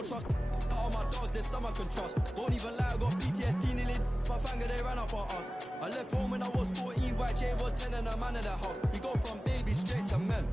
don't trust. All my dogs, there's some I can trust. Don't even lie, I got PTSD nearly. My finger, they ran up on us. I left home when I was 14, white J was 10 and a man in the house. We go from baby straight to men.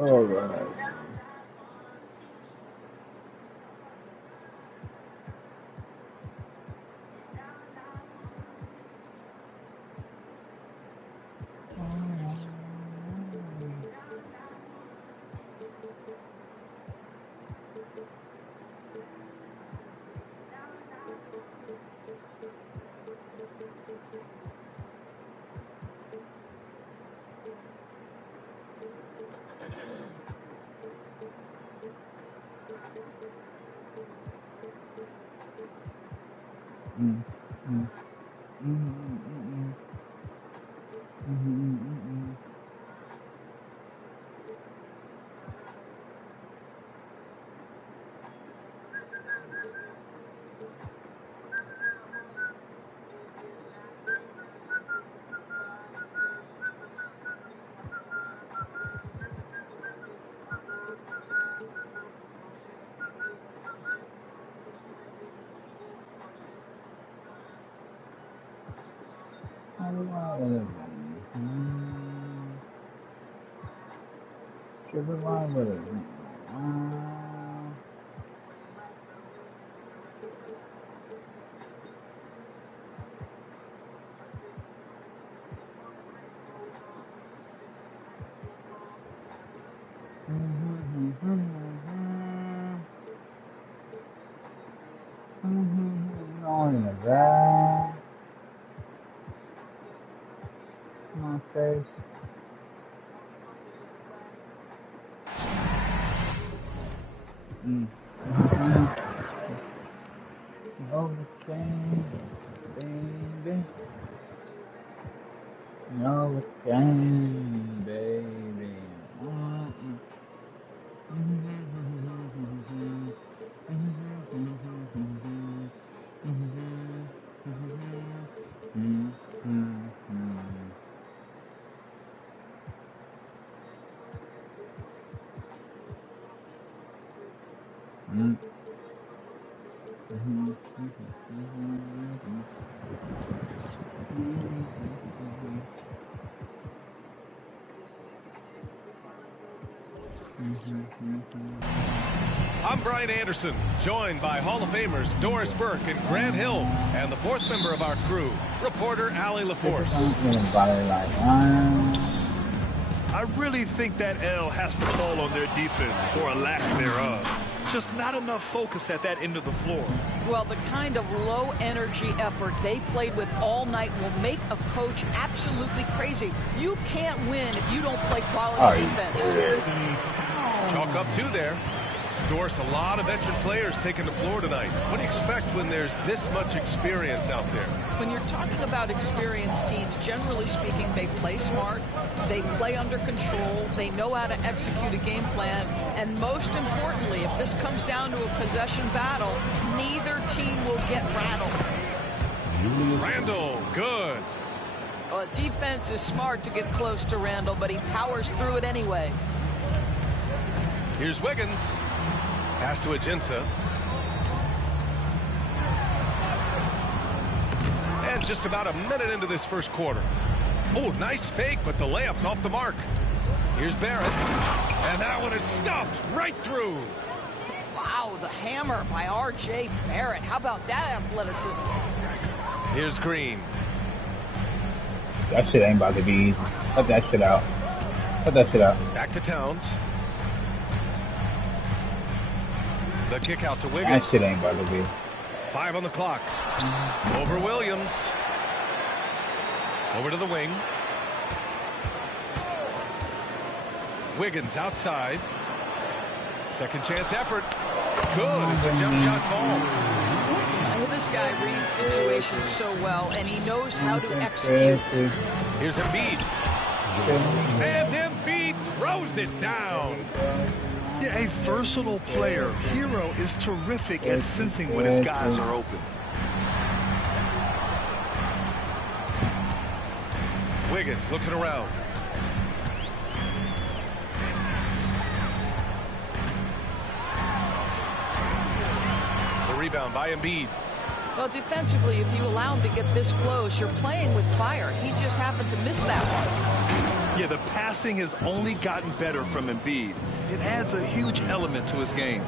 All right. Get the line with it. Going to that. My face. Overcame, baby. Overcame, baby. I'm Brian Anderson, joined by Hall of Famers Doris Burke and Grant Hill, and the fourth member of our crew, reporter Allie LaForce. I really think that L has to fall on their defense, or a lack thereof. Just not enough focus at that end of the floor. Well, the kind of low-energy effort they played with all night will make a coach absolutely crazy. You can't win if you don't play quality defense. Chalk up 2 there. Of course, a lot of veteran players taking the floor tonight. What do you expect when there's this much experience out there? When you're talking about experienced teams, generally speaking, they play smart, they play under control, they know how to execute a game plan, and most importantly, if this comes down to a possession battle, neither team will get rattled. Randall, good. Well, defense is smart to get close to Randall, but he powers through it anyway. Here's Wiggins. Pass to Agenta. And just about a minute into this first quarter. Oh, nice fake, but the layup's off the mark. Here's Barrett. And that one is stuffed right through. Wow, the hammer by R.J. Barrett. How about that athleticism? Here's Green. That shit ain't about to be easy. Cut that shit out. Cut that shit out. Back to Towns. The kick out to Wiggins. That shit ain't about to be. 5 on the clock. Over Williams. Over to the wing. Wiggins outside. Second chance effort. Good as the jump shot falls. This guy reads situations so well, and he knows how to execute. Here's Embiid. And Embiid throws it down. Yeah, a versatile player. Hero is terrific at sensing when his guys are open. Wiggins looking around. The rebound by Embiid. Well, defensively, if you allow him to get this close, you're playing with fire. He just happened to miss that one. Yeah, the passing has only gotten better from Embiid. It adds a huge element to his game.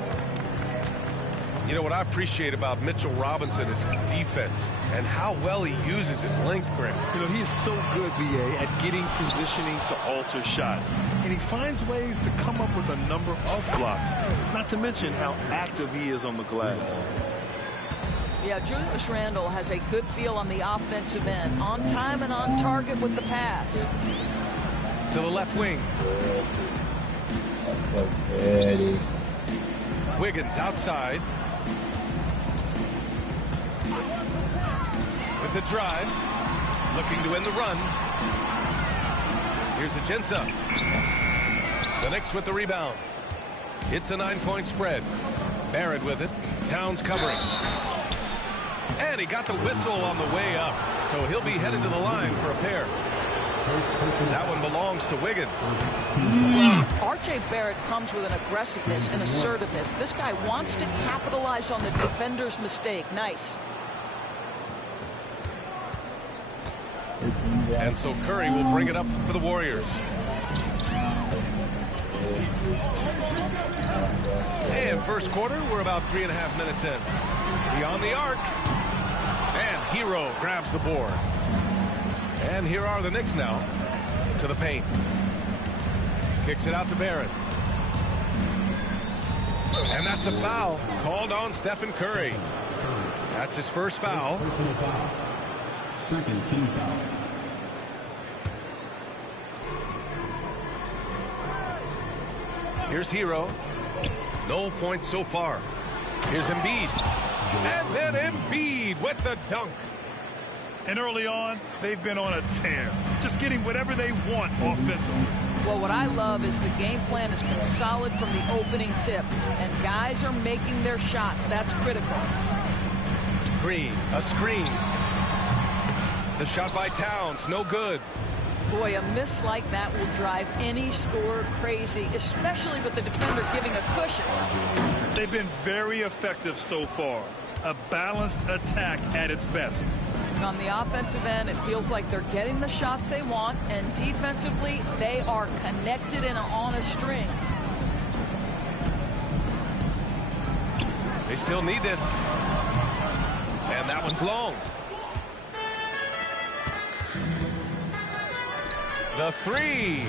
You know what I appreciate about Mitchell Robinson is his defense and how well he uses his length, Grant. You know, he is so good, B.A., at getting positioning to alter shots. And he finds ways to come up with a number of blocks, not to mention how active he is on the glass. Yeah, Julius Randle has a good feel on the offensive end, on time and on target with the pass. To the left wing. Wiggins outside. With the drive. Looking to win the run. Here's Agenta. The Knicks with the rebound. It's a 9-point spread. Barrett with it. Towns covering. And he got the whistle on the way up. So he'll be headed to the line for a pair. That one belongs to Wiggins. R.J. Barrett comes with an aggressiveness and assertiveness. This guy wants to capitalize on the defender's mistake. Nice. And so Curry will bring it up for the Warriors. And first quarter, we're about 3.5 minutes in. Beyond the arc. And Hero grabs the board. And here are the Knicks now to the paint. Kicks it out to Barrett. And that's a foul called on Stephen Curry. That's his first foul. Second team foul. Here's Hero. No points so far. Here's Embiid. And then Embiid with the dunk. And early on, they've been on a tear. Just getting whatever they want offensively. Well, what I love is the game plan has been solid from the opening tip. And guys are making their shots. That's critical. Green, a screen. The shot by Towns, no good. Boy, a miss like that will drive any scorer crazy, especially with the defender giving a cushion. They've been very effective so far. A balanced attack at its best. On the offensive end, it feels like they're getting the shots they want, and defensively, they are connected and on a string. They still need this. And that one's long. The three.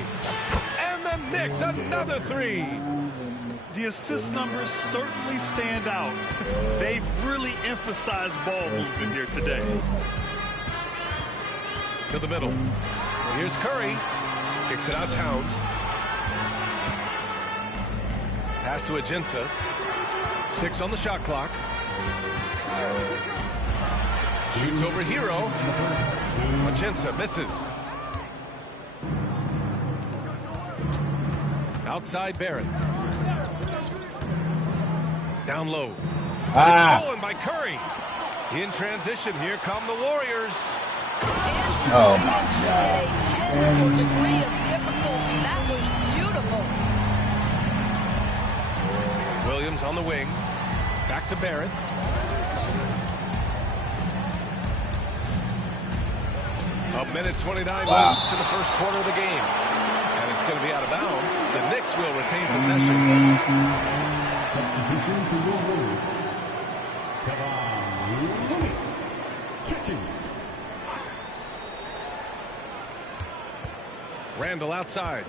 And Knicks another three. The assist numbers certainly stand out. They've really emphasized ball movement here today. To the middle. Here's Curry. Kicks it out Towns. Pass to Agenta. 6 on the shot clock. Shoots over Hero. Agenta misses. Outside Barrett. Down low. It's stolen by Curry. In transition, here come the Warriors. Oh my God. A 10 degree of difficulty. That was beautiful. Williams on the wing. Back to Barrett. A minute 29 left to the first quarter of the game. And it's going to be out of bounds. The Knicks will retain possession. Randall outside.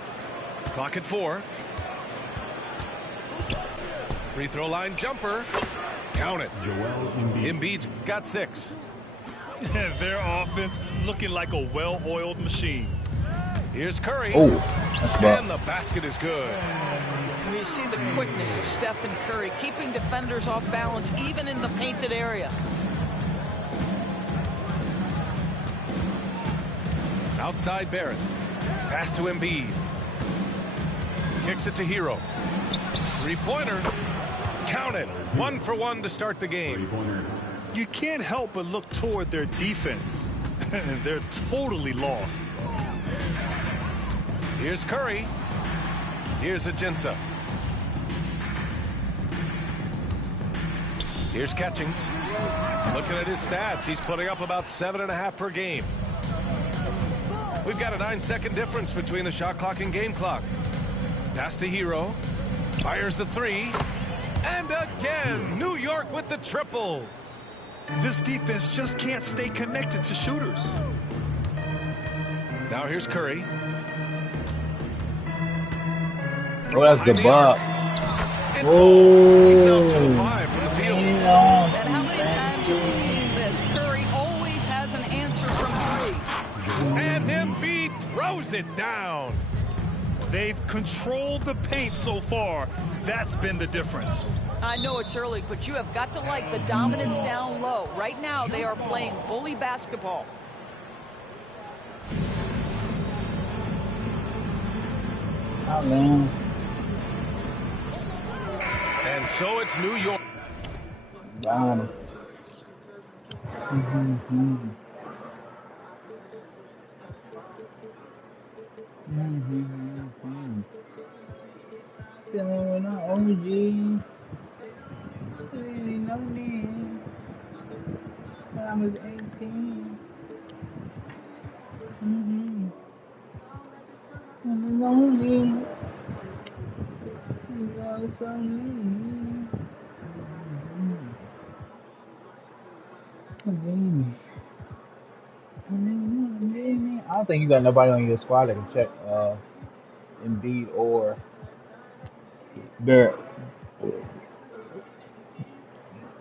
Clock at 4. Free throw line jumper. Count it. Embiid's got 6. Their offense looking like a well-oiled machine. Here's Curry. Oh, that's bad. And the basket is good. You see the quickness of Steph and Curry, keeping defenders off balance even in the painted area. Outside Barrett. Pass to Embiid. Kicks it to Hero. Three-pointer. Count it. 1 for 1 to start the game. You can't help but look toward their defense. They're totally lost. Here's Curry. Here's Agenta. Here's Catchings. Looking at his stats, he's putting up about 7.5 per game. We've got a 9-second difference between the shot clock and game clock. Pass to Hero. Fires the 3. And again, New York with the triple. This defense just can't stay connected to shooters. Now here's Curry. Oh, that's the buck. Oh, he's now 2 of 5 from the field. And how many times have we seen this? Curry always has an answer from 3. And Embiid throws it down. They've controlled the paint so far. That's been the difference. I know it's early, but you have got to like the dominance down low. Right now, they are playing bully basketball. Oh, man. And so it's New York. Got him. Feeling with an OG. You know me. When I was 18. I'm lonely. It's only. I don't think you got nobody on your squad that can check Embiid or Barrett.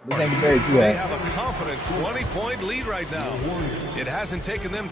This ain't Barrett you They have. have a confident 20-point lead right now. It hasn't taken them.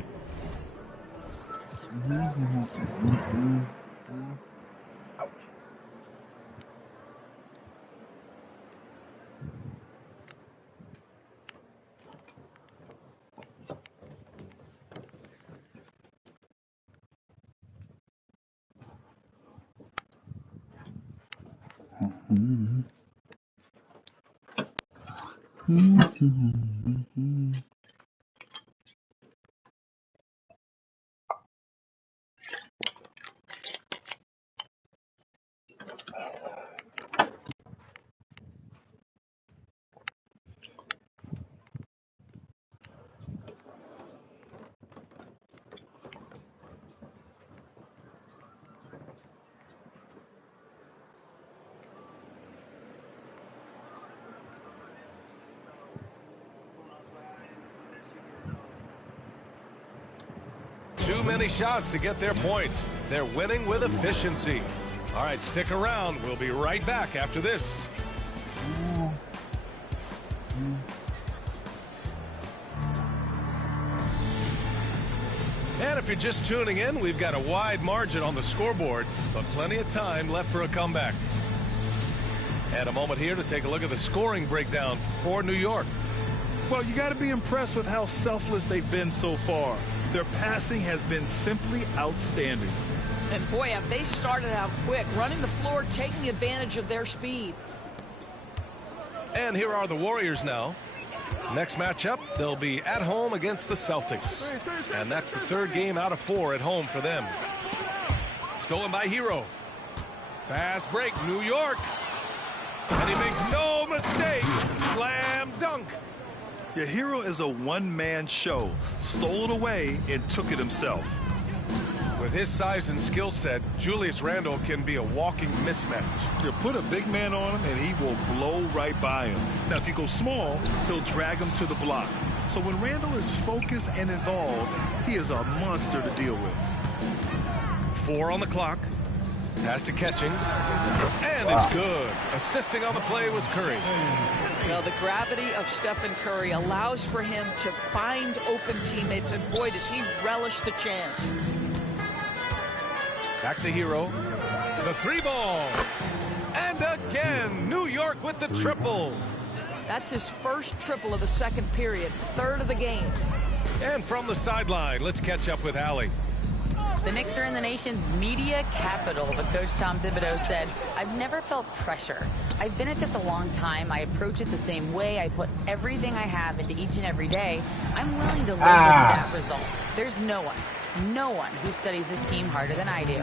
Too many shots to get their points. They're winning with efficiency. All right, stick around. We'll be right back after this. And if you're just tuning in, we've got a wide margin on the scoreboard, but plenty of time left for a comeback. And a moment here to take a look at the scoring breakdown for New York. Well, you got to be impressed with how selfless they've been so far. Their passing has been simply outstanding. And boy, have they started out quick, running the floor, taking advantage of their speed. And here are the Warriors now. Next matchup, they'll be at home against the Celtics. And that's the third game out of 4 at home for them. Stolen by Hero. Fast break, New York. And he makes no mistake. Slam dunk. Your Hero is a one-man show. Stole it away and took it himself. With his size and skill set, Julius Randle can be a walking mismatch. You put a big man on him and he will blow right by him. Now, if you go small, he'll drag him to the block. So when Randle is focused and involved, he is a monster to deal with. 4 on the clock. Pass to Catchings. And it's good. Assisting on the play was Curry. Well, the gravity of Stephen Curry allows for him to find open teammates, and boy, does he relish the chance. Back to Hero. To the 3-ball. And again, New York with the triple. That's his first triple of the second period, third of the game. And from the sideline, let's catch up with Allie. The Knicks are in the nation's media capital, but Coach Tom Thibodeau said, I've never felt pressure. I've been at this a long time. I approach it the same way. I put everything I have into each and every day. I'm willing to live with that result. There's no one who studies this team harder than I do.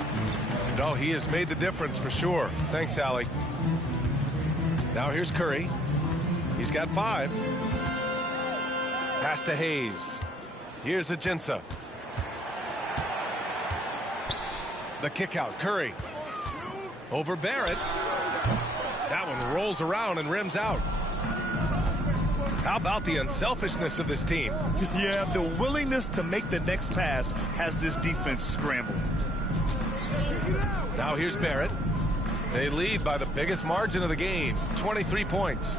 No, he has made the difference for sure. Thanks, Allie. Now here's Curry. He's got 5. Pass to Hayes. Here's Ajinça. The kick out, Curry. Over Barrett. That one rolls around and rims out. How about the unselfishness of this team? Yeah, the willingness to make the next pass has this defense scrambled. Now here's Barrett. They lead by the biggest margin of the game, 23 points.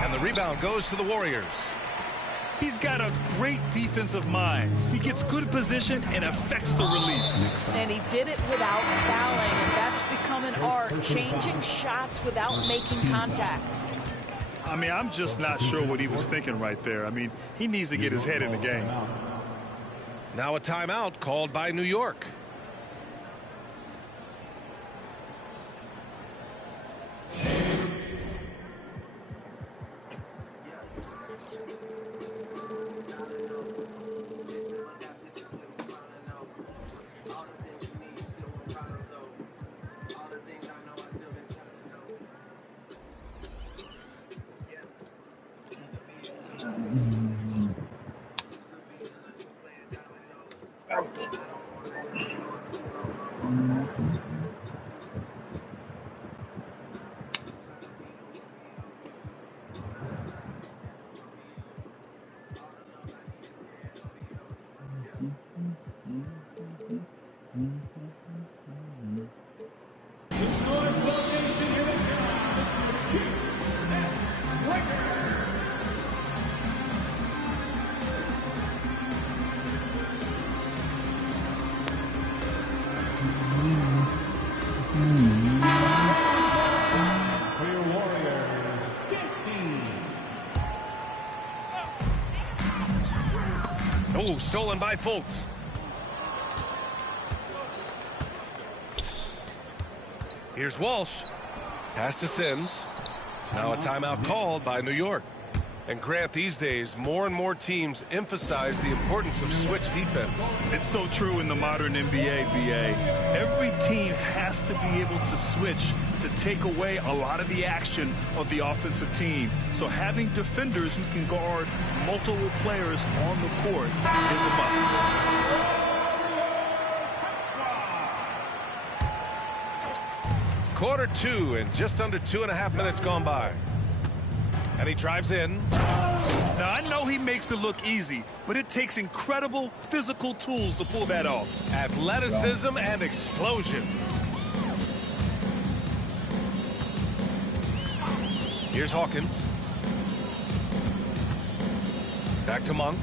And the rebound goes to the Warriors. He's got a great defensive mind. He gets good position and affects the release. And he did it without fouling, and that's become an art, changing shots without making contact. I mean, I'm just not sure what he was thinking right there. I mean, he needs to get his head in the game. Now a timeout called by New York. Oh, stolen by Fultz. Here's Walsh. Pass to Sims. Now a timeout called by New York. And Grant, these days, more and more teams emphasize the importance of switch defense. It's so true in the modern NBA, BA. Every team has to be able to switch to take away a lot of the action of the offensive team. So having defenders who can guard multiple players on the court is a must. Quarter 2 and just under 2.5 minutes gone by. And he drives in. Now, I know he makes it look easy, but it takes incredible physical tools to pull that off. Athleticism and explosion. Here's Hawkins. Back to Monk.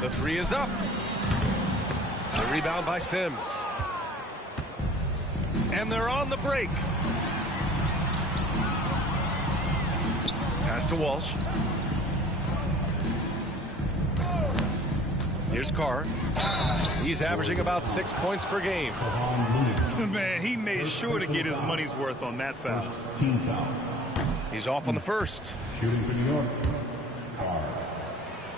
The three is up. The rebound by Sims. And they're on the break. Pass to Walsh. Here's Carr. He's averaging about 6 points per game. Man, he made sure to get his money's worth on that foul. Team foul. He's off on the first. Shooting for New York. Carr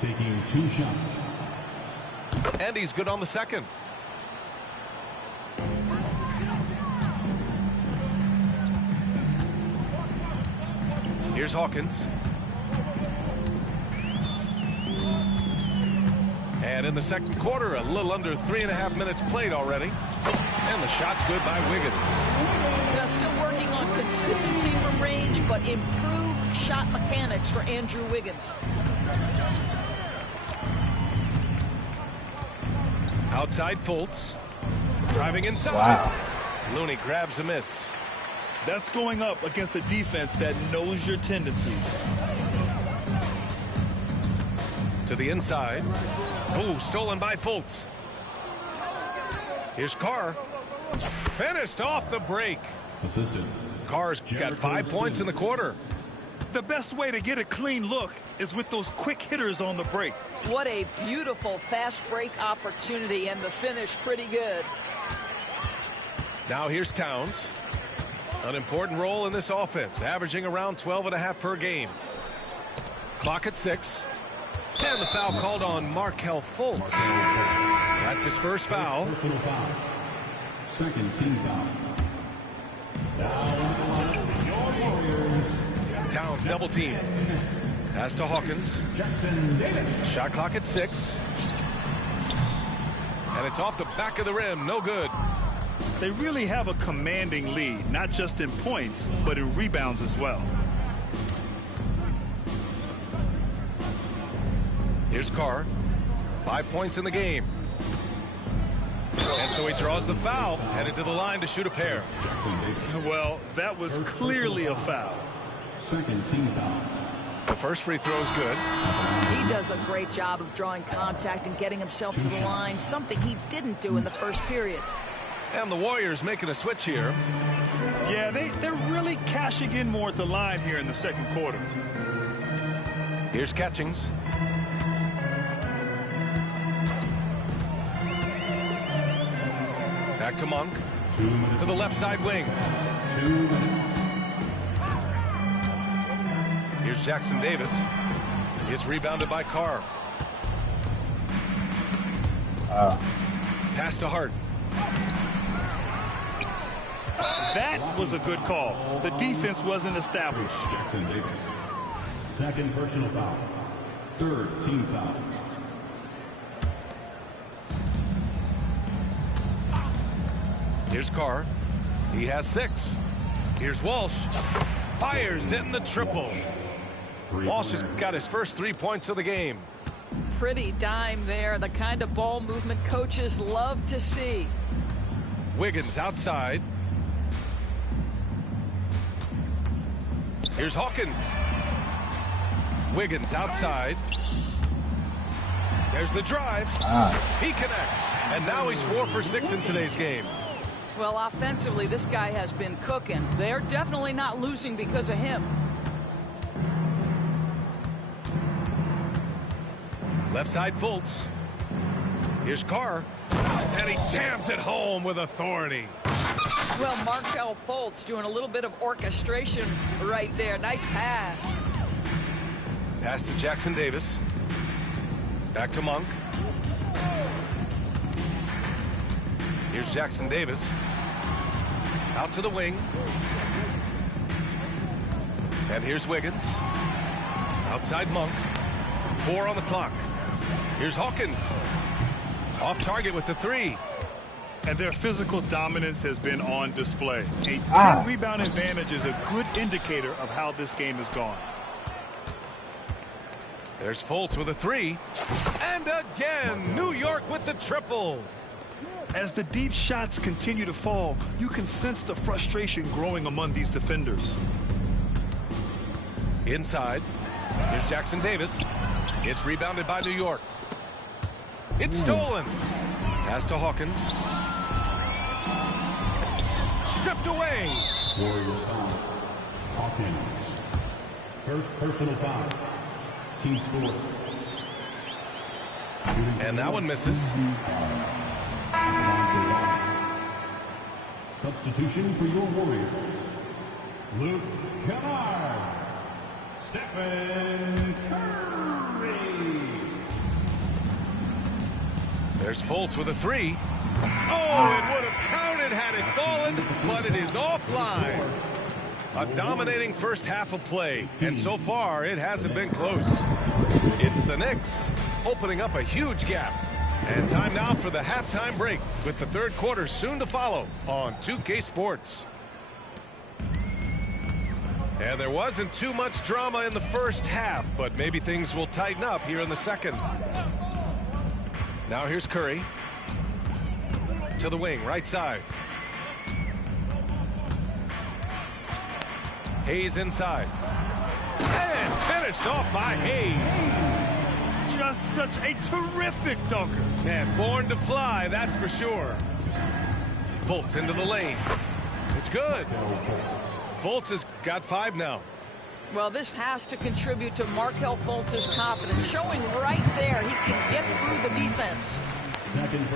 taking 2 shots. And he's good on the second. Here's Hawkins. And in the second quarter, a little under 3.5 minutes played already. And the shot's good by Wiggins. Still working on consistency from range, but improved shot mechanics for Andrew Wiggins. Outside Fultz. Driving inside. Wow. Looney grabs a miss. That's going up against a defense that knows your tendencies. To the inside. Oh, stolen by Fultz. Here's Carr. Finished off the break. Assistant. Carr's got 5 points in the quarter. The best way to get a clean look is with those quick hitters on the break. What a beautiful fast break opportunity, and the finish pretty good. Now here's Towns. An important role in this offense, averaging around 12.5 per game. Clock at 6. And the foul called on Markelle Fultz. That's his first foul. Personal foul. Second team foul. Towns double team. Pass to Hawkins. Shot clock at 6. And it's off the back of the rim. No good. They really have a commanding lead, not just in points, but in rebounds as well. Here's Carr. 5 points in the game. And so he draws the foul, headed to the line to shoot a pair. Well, that was clearly a foul. Second team foul. The first free throw is good. He does a great job of drawing contact and getting himself to the line, something he didn't do in the first period. And the Warriors making a switch here. Yeah, they're really cashing in more at the line here in the second quarter. Here's Catchings. Back to Monk. To the left side wing. 2 minutes. Here's Jackson Davis. It's rebounded by Carr. Pass to Hart. That was a good call. The defense wasn't established. Jackson Davis. Second personal foul. Third team foul. Here's Carr. He has 6. Here's Walsh. Fires in the triple. Walsh has got his first 3 points of the game. Pretty dime there, the kind of ball movement coaches love to see. Wiggins outside. Here's Hawkins. Wiggins outside. There's the drive. He connects. And now he's 4 for 6 in today's game. Well, offensively, this guy has been cooking. They're definitely not losing because of him. Left side Fultz. Here's Carr. And he jams it home with authority. Well, Markelle Fultz doing a little bit of orchestration right there. Nice pass. Pass to Jackson Davis. Back to Monk. Here's Jackson Davis. Out to the wing. And here's Wiggins. Outside Monk. 4 on the clock. Here's Hawkins. Off target with the 3. And their physical dominance has been on display. A 10-rebound advantage is a good indicator of how this game has gone. There's Fultz with a three. And again, New York with the triple. As the deep shots continue to fall, you can sense the frustration growing among these defenders. Inside. Here's Jackson Davis. It's rebounded by New York. It's stolen. Pass to Hawkins. Stripped away. Warriors foul. Hawkins. First personal foul. Team scores. And that one misses. Substitution for your Warriors. Luke Kennard. Stephen Curry. There's Fultz with a three. Oh, it would have counted had it fallen, but it is offline. A dominating first half of play, and so far it hasn't been close. It's the Knicks opening up a huge gap. And time now for the halftime break, with the third quarter soon to follow on 2K Sports. And there wasn't too much drama in the first half, but maybe things will tighten up here in the second. Now here's Curry. To the wing, right side. Hayes inside. And finished off by Hayes. Just such a terrific dunker. Man, born to fly, that's for sure. Fultz into the lane. It's good. Fultz has got 5 now. Well, this has to contribute to Markelle Fultz's confidence, showing right there he can get through the defense.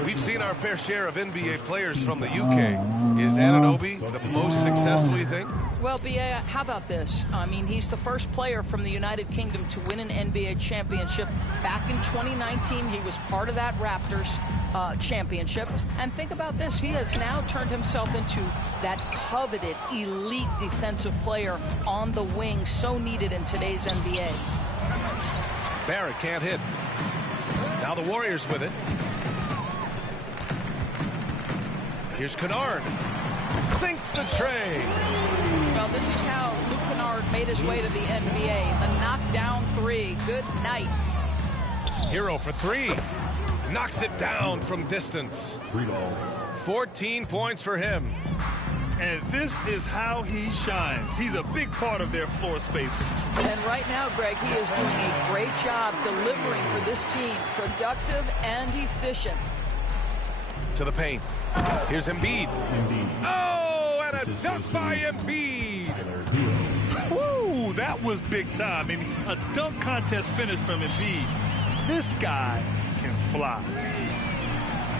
We've seen our fair share of NBA players from the UK. Is Anunoby the most successful, you think? Well, B.A., how about this? I mean, he's the first player from the United Kingdom to win an NBA championship. Back in 2019, he was part of that Raptors championship. And think about this. He has now turned himself into that coveted elite defensive player on the wing, so needed in today's NBA. Barrett can't hit. Now the Warriors with it. Here's Kennard. Sinks the tray. Well, this is how Luke Kennard made his way to the NBA. The knockdown three. Good night. Hero for 3. Knocks it down from distance. 14 points for him. And this is how he shines. He's a big part of their floor spacing. And right now, Greg, he is doing a great job delivering for this team. Productive and efficient. To the paint. Here's Embiid. Oh, and a dunk by Embiid. Woo, that was big time. I mean, a dunk contest finish from Embiid. This guy can fly.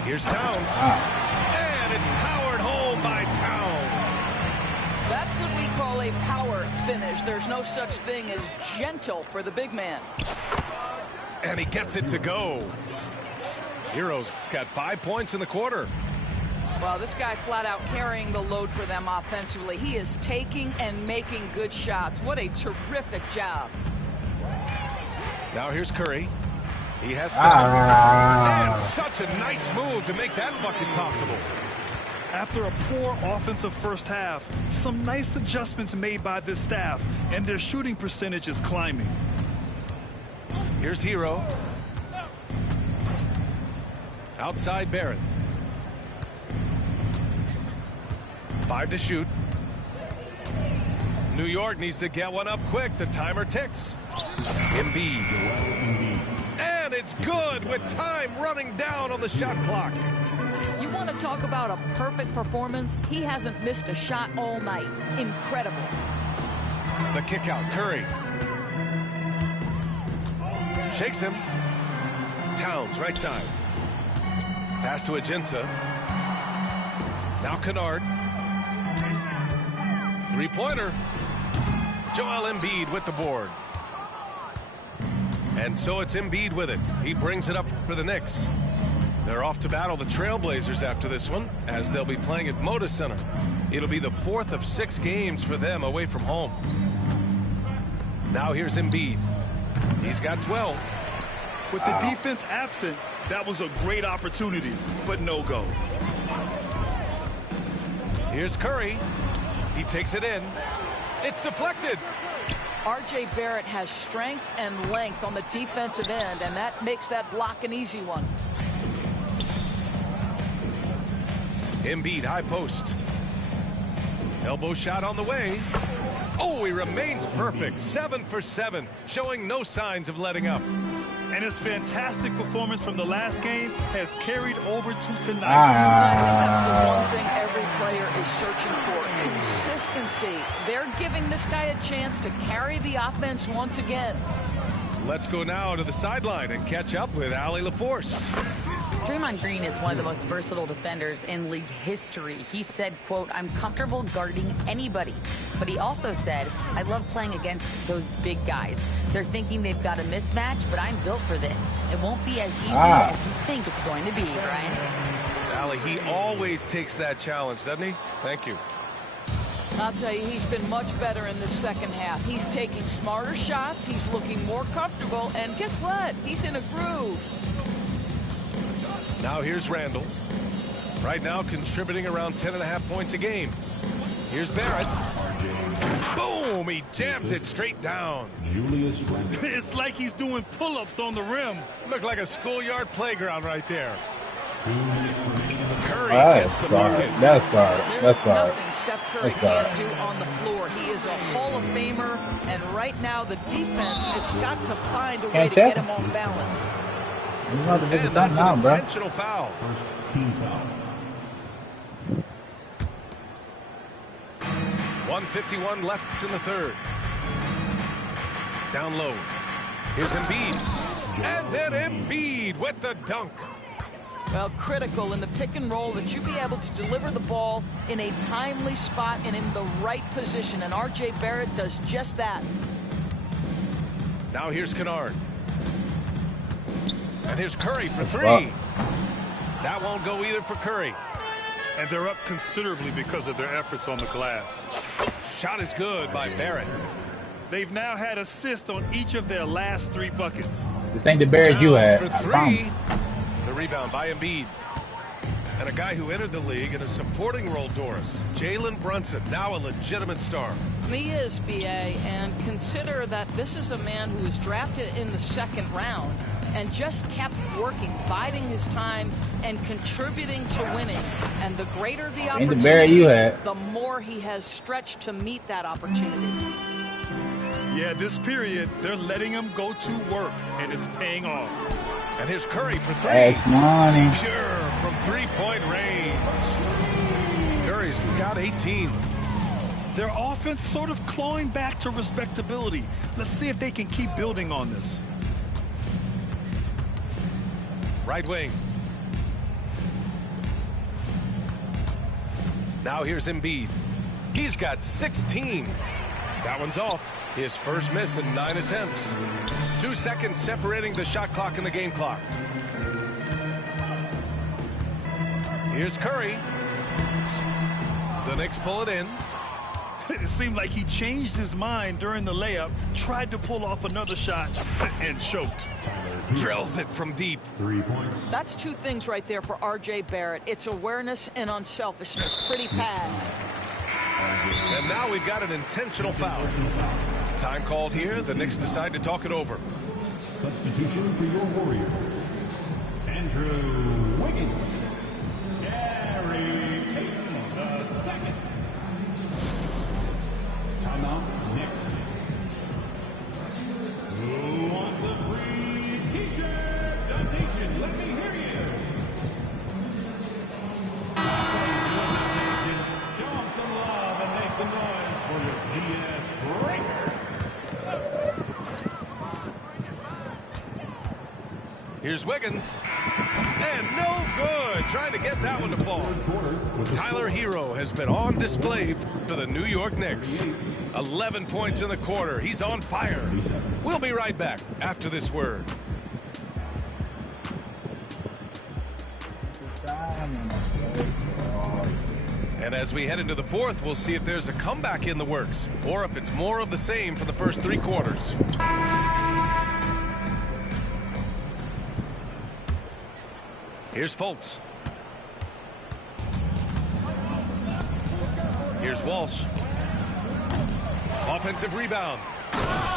Here's Towns. And it's powered home by Towns. That's what we call a power finish. There's no such thing as gentle for the big man. And he gets it to go. Hero's got 5 points in the quarter. Well, this guy flat out carrying the load for them offensively. He is taking and making good shots. What a terrific job. Now here's Curry. He has 7. And such a nice move to make that bucket possible. After a poor offensive first half, some nice adjustments made by this staff, and their shooting percentage is climbing. Here's Hero. Outside Barrett. 5 to shoot. New York needs to get one up quick. The timer ticks. Embiid. And it's good with time running down on the shot clock. You want to talk about a perfect performance? He hasn't missed a shot all night. Incredible. The kick out. Curry. Shakes him. Towns, right side. Pass to Agenta. Now Kennard. Three-pointer. Joel Embiid with the board. And so it's Embiid with it. He brings it up for the Knicks. They're off to battle the Trailblazers after this one, as they'll be playing at Moda Center. It'll be the 4th of 6 games for them away from home. Now here's Embiid. He's got 12. With the defense absent, that was a great opportunity, but no go. Here's Curry. He takes it in. It's deflected. R.J. Barrett has strength and length on the defensive end, and that makes that block an easy one. Embiid, high post. Elbow shot on the way. Oh, he remains perfect. 7 for 7, showing no signs of letting up. And his fantastic performance from the last game has carried over to tonight. I think that's the one thing every player is searching for. Consistency. They're giving this guy a chance to carry the offense once again. Let's go now to the sideline and catch up with Allie LaForce. Draymond Green is one of the most versatile defenders in league history. He said, quote, "I'm comfortable guarding anybody." But he also said, "I love playing against those big guys. They're thinking they've got a mismatch, but I'm built for this. It won't be as easy as you think it's going to be," Brian. Allie, he always takes that challenge, doesn't he? Thank you. I'll tell you, he's been much better in the second half. He's taking smarter shots. He's looking more comfortable. And guess what? He's in a groove. Now here's Randall. Right now contributing around 10.5 points a game. Here's Barrett. Boom! He jams it straight down. Julius Randle. It's like he's doing pull-ups on the rim. Looked like a schoolyard playground right there. Curry That's gets the smart. bucket. That's smart. There's That's smart. nothing Steph Curry That's smart. can't do on the floor. He is a Hall of Famer, and right now the defense has got to find a way Can't to check get him off balance. He's about to get And the that's now, an bro. intentional foul. First team foul. 1:51 left in the third. Down low. Here's Embiid. And then Embiid with the dunk. Well, critical in the pick and roll that you be able to deliver the ball in a timely spot and in the right position. And R.J. Barrett does just that. Now here's Kennard. And here's Curry for three. That won't go either for Curry. And they're up considerably because of their efforts on the glass. Shot is good by Barrett. They've now had assists on each of their last 3 buckets. This ain't the Barrett you had. For I promise. 3. The rebound by Embiid. And a guy who entered the league in a supporting role, Doris. Jalen Brunson, now a legitimate star. He is, B.A., and consider that this is a man who was drafted in the second round and just kept working, biding his time, and contributing to winning. And the greater the Ain't the Barrett you opportunity, had. the more he has stretched to meet that opportunity. Yeah, this period, they're letting him go to work, and it's paying off. And here's Curry for 3. That's money. Pure from three-point range. Curry's got 18. Their offense sort of clawing back to respectability. Let's see if they can keep building on this. Right wing. Now here's Embiid. He's got 16. That one's off. His first miss in 9 attempts. 2 seconds separating the shot clock and the game clock. Here's Curry. The Knicks pull it in. It seemed like he changed his mind during the layup, tried to pull off another shot, and choked. Drills it from deep. 3 points. That's 2 things right there for R.J. Barrett. It's awareness and unselfishness. Pretty pass. And now we've got an intentional foul. Time called here. The Knicks decide to talk it over. Substitution for your Warriors. Andrew Wiggins. Gary Payton the second. Timeout, Knicks. Who wants a free t-shirt? Donation, let me hear you. Show them some love and make some noise for your GS Breaker. Here's Wiggins. And no good. Trying to get that one to fall. Tyler Hero has been on display for the New York Knicks. 11 points in the quarter. He's on fire. We'll be right back after this word. And as we head into the fourth, we'll see if there's a comeback in the works or if it's more of the same for the first 3 quarters. Here's Fultz. Here's Walsh. Offensive rebound.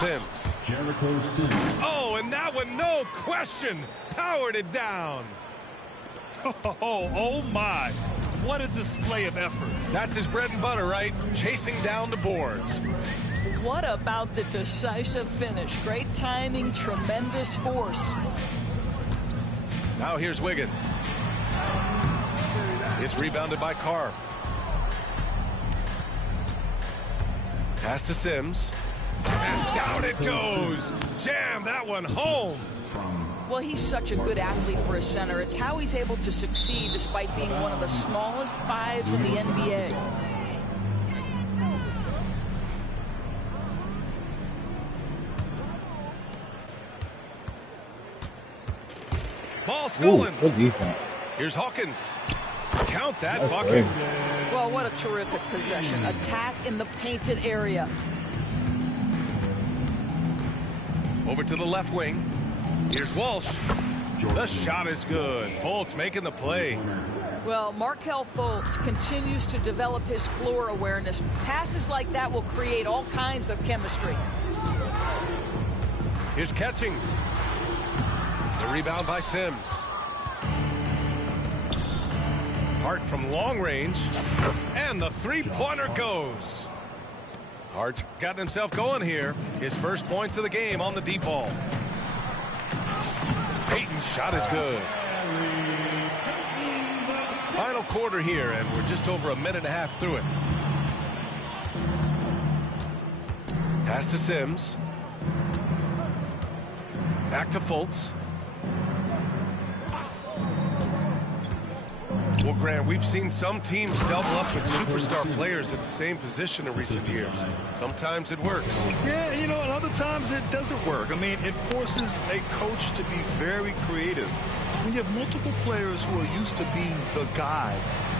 Sims. Jericho Sims. Oh, and that one, no question, powered it down. Oh my. What a display of effort. That's his bread and butter, right? Chasing down the boards. What about the decisive finish? Great timing, tremendous force. Now here's Wiggins. It's rebounded by Carr. Pass to Sims. And down it goes. Jam that one home. Well, he's such a good athlete for a center. It's how he's able to succeed despite being one of the smallest fives in the NBA. Ball stolen. Ooh, good defense. Here's Hawkins. Count that That's bucket. great. Well, what a terrific possession. Attack in the painted area. Over to the left wing. Here's Walsh. The shot is good. Fultz making the play. Well, Markelle Fultz continues to develop his floor awareness. Passes like that will create all kinds of chemistry. Here's Catchings. The rebound by Sims. Hart from long range. And the three-pointer goes. Hart's got himself going here. His first points of the game on the deep ball. Payton's shot is good. Final quarter here, and we're just over a minute and a half through it. Pass to Sims. Back to Fultz. Well, Grant, we've seen some teams double up with superstar players at the same position in recent years. Sometimes it works. Yeah, you know, and other times it doesn't work. I mean, it forces a coach to be very creative. When you have multiple players who are used to being the guy,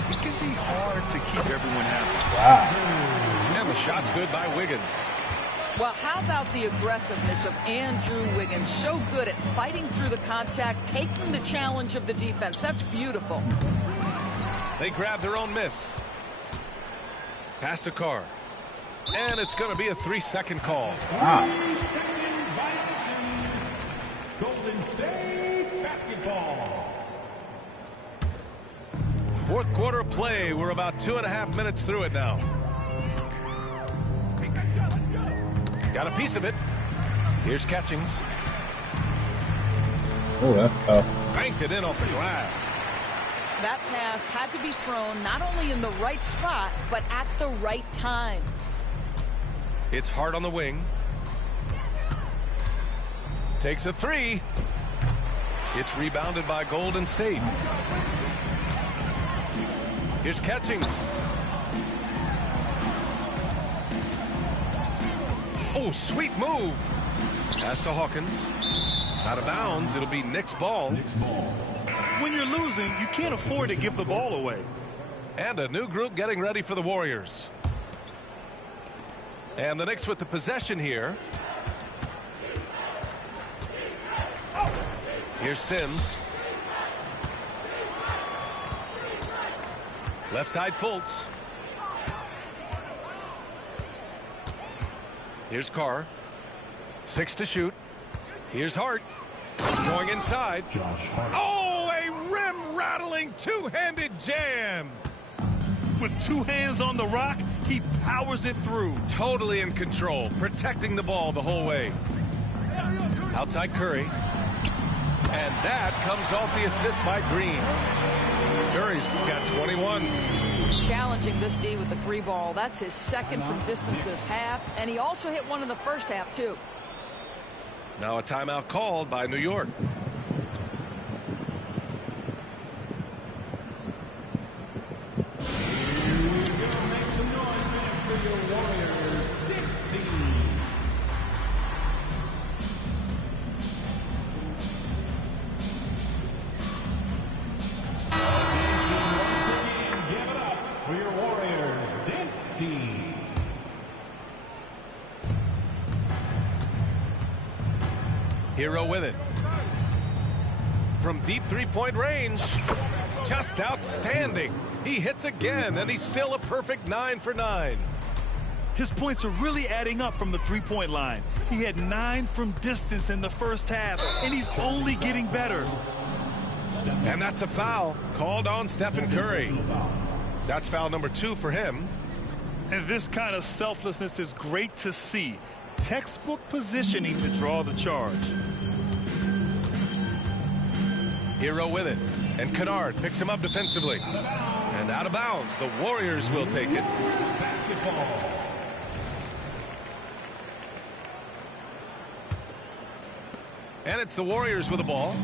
it can be hard to keep everyone happy. Wow. And the shot's good by Wiggins. Well, how about the aggressiveness of Andrew Wiggins? So good at fighting through the contact, taking the challenge of the defense. That's beautiful. They grab their own miss. Pass to Carr. And it's going to be a 3-second call. Wow. Golden State basketball. Fourth quarter of play. We're about 2.5 minutes through it now. Got a piece of it. Here's Catchings. Oh, that's tough. Banked it in off the glass. That pass had to be thrown not only in the right spot, but at the right time. It's Hart on the wing. Takes a three. It's rebounded by Golden State. Here's Catchings. Oh, sweet move. Pass to Hawkins. Out of bounds. It'll be Knicks ball. When you're losing, you can't afford to give the ball away. And a new group getting ready for the Warriors. And the Knicks with the possession here. Here's Sims. Left side Fultz. Here's Carr. 6 to shoot. Here's Hart. Going inside. Oh, a rim-rattling two-handed jam. With two hands on the rock, he powers it through. Totally in control, protecting the ball the whole way. Outside Curry. And that comes off the assist by Green. Curry's got 21. Challenging this D with the three ball. That's his second from distance this half. And he also hit one in the first half, too. Now a timeout called by New York. For your Warriors, dance team. Hero with it. From deep three-point range. Just outstanding. He hits again, and he's still a perfect 9 for 9. His points are really adding up from the three-point line. He had 9 from distance in the first half, and he's only getting better. And that's a foul called on Stephen Curry. That's foul number 2 for him. And this kind of selflessness is great to see. Textbook positioning to draw the charge. Hero with it. And Kennard picks him up defensively. And out of bounds. The Warriors will take it. Basketball. And it's the Warriors with the ball.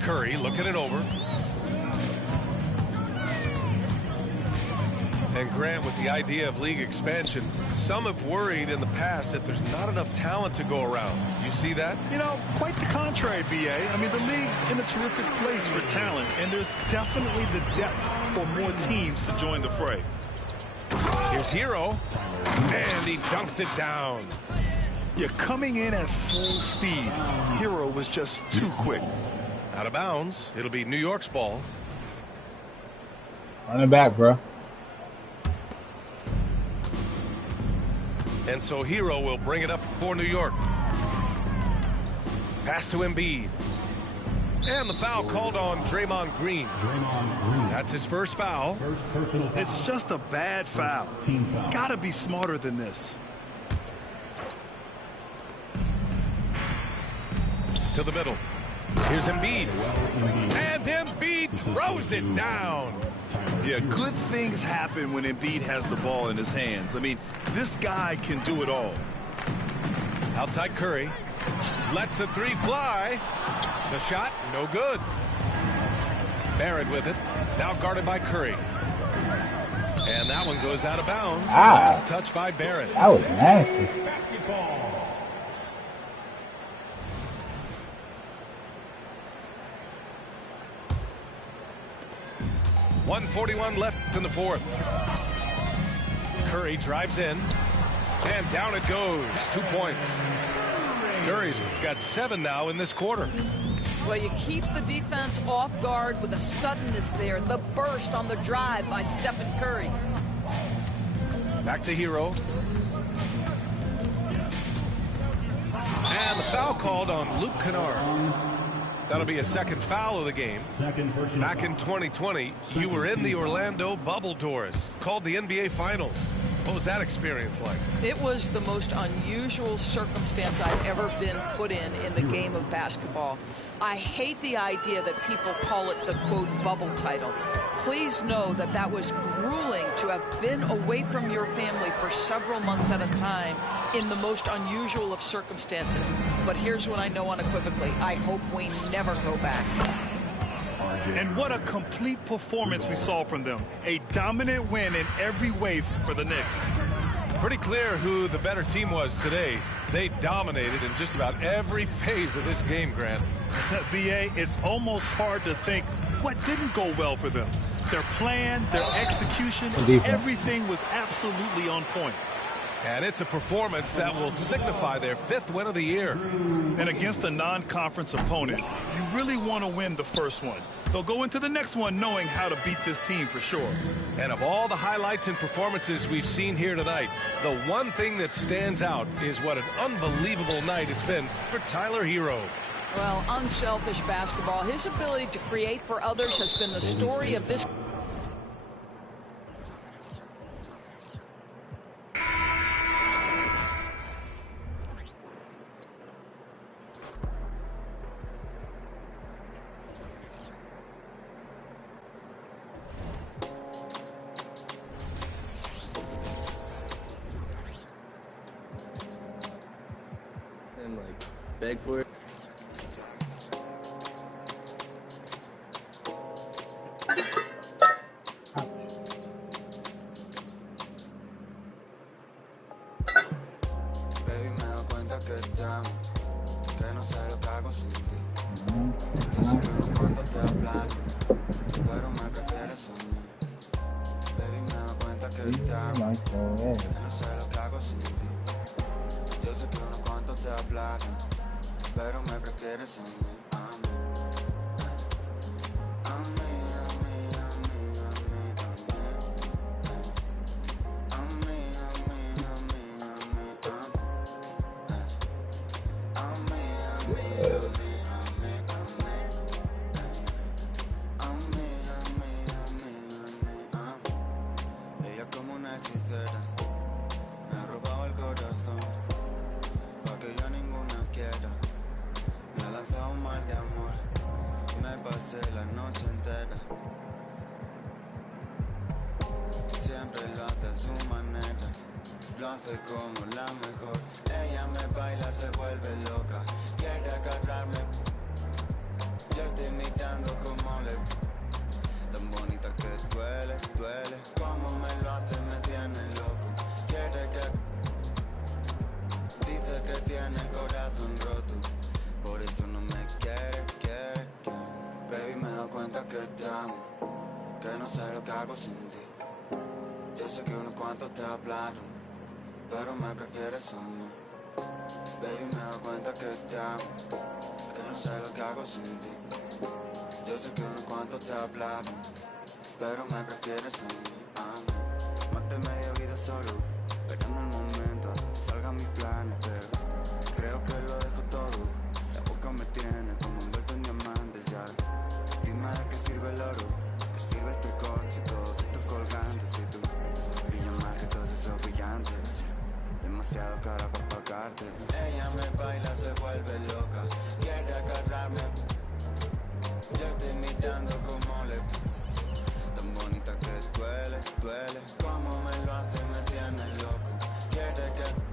Curry looking it over. And Grant, with the idea of league expansion, some have worried in the past that there's not enough talent to go around. You see that? You know, quite the contrary, B.A. I mean, the league's in a terrific place for talent, and there's definitely the depth for more teams to join the fray. Here's Hero, and he dunks it down. Yeah, coming in at full speed, Hero was just too quick. Out of bounds. It'll be New York's ball. Run it back, bro. And so Hero will bring it up for New York. Pass to Embiid. And the foul called on Draymond Green. That's his first foul. First personal foul. It's just a bad foul. Team foul. Gotta be smarter than this. To the middle. Here's Embiid. And Embiid throws it down. Yeah, good things happen when Embiid has the ball in his hands. I mean, this guy can do it all. Outside Curry. Lets the 3 fly. The shot, no good. Barrett with it. Now guarded by Curry. And that one goes out of bounds. Last touch by Barrett. That was nasty. Basketball. 1:41 left in the fourth. Curry drives in. And down it goes. 2 points. Curry's got 7 now in this quarter. Well, you keep the defense off guard with a suddenness there. The burst on the drive by Stephen Curry. Back to Hero. And the foul called on Luke Kennard. That'll be a second foul of the game. Second personal Back foul. in 2020, you were in the Orlando bubble, Doris, called the NBA Finals. What was that experience like? It was the most unusual circumstance I've ever been put in the game of basketball. I hate the idea that people call it the, quote, bubble title. Please know that that was grueling to have been away from your family for several months at a time in the most unusual of circumstances. But here's what I know unequivocally. I hope we never go back. And what a complete performance we saw from them. A dominant win in every way for the Knicks. Pretty clear who the better team was today. They dominated in just about every phase of this game, Grant. B.A., it's almost hard to think what didn't go well for them. Their plan, their execution, everything was absolutely on point. And it's a performance that will signify their 5th win of the year. And against a non-conference opponent, you really want to win the first one. They'll go into the next one knowing how to beat this team for sure. And of all the highlights and performances we've seen here tonight, the one thing that stands out is what an unbelievable night it's been for Tyler Hero. Well, unselfish basketball. His ability to create for others has been the story of this. And like beg for it. Baby, me doy cuenta que estamos, que no sé lo que hago sin ti. Yo sé que unos cuantos te hablan, pero me prefieres a mí. Baby, me doy cuenta que estamos, que no sé lo que hago sin ti. Yo sé que unos cuantos te hablan, pero me prefieres a mí. Ella como una hechicera me ha robado el corazón, pa' que yo ninguna quiera. Me ha lanzado un mal de amor, me pasé la noche entera. Siempre lo hace a su manera, lo hace como la mejor. Ella me baila, se vuelve loca, quiere agarrarme. Yo estoy mirando como le... Tan bonita que duele, duele. Como me lo hace, me tiene loco. Quiere que... Dice que tiene el corazón roto, por eso no me quiere, quiere. Baby, me he dado cuenta que te amo, que no sé lo que hago sin ti. Yo sé que unos cuantos te hablaron, pero me prefieres a mí. Baby, me he dado cuenta que te amo, que no sé lo que hago sin ti. Yo sé que unos cuantos te hablaron, pero me prefieres a mí. Más de media vida solo, esperando el momento a que salgan mis planes, pero creo que lo dejo todo. Esa boca me tiene como envuelto en diamantes, ya. Dime de qué sirve el oro, qué sirve este coche y todos estos colgantes. Si tú brillas más que todos esos brillantes, demasiado cara para pagarte. Ella me baila, se vuelve loca, quiere agarrarme. Yo estoy mirando como le... Tan bonita que duele, duele. Como me lo hace, me tiene loco. Quiere que...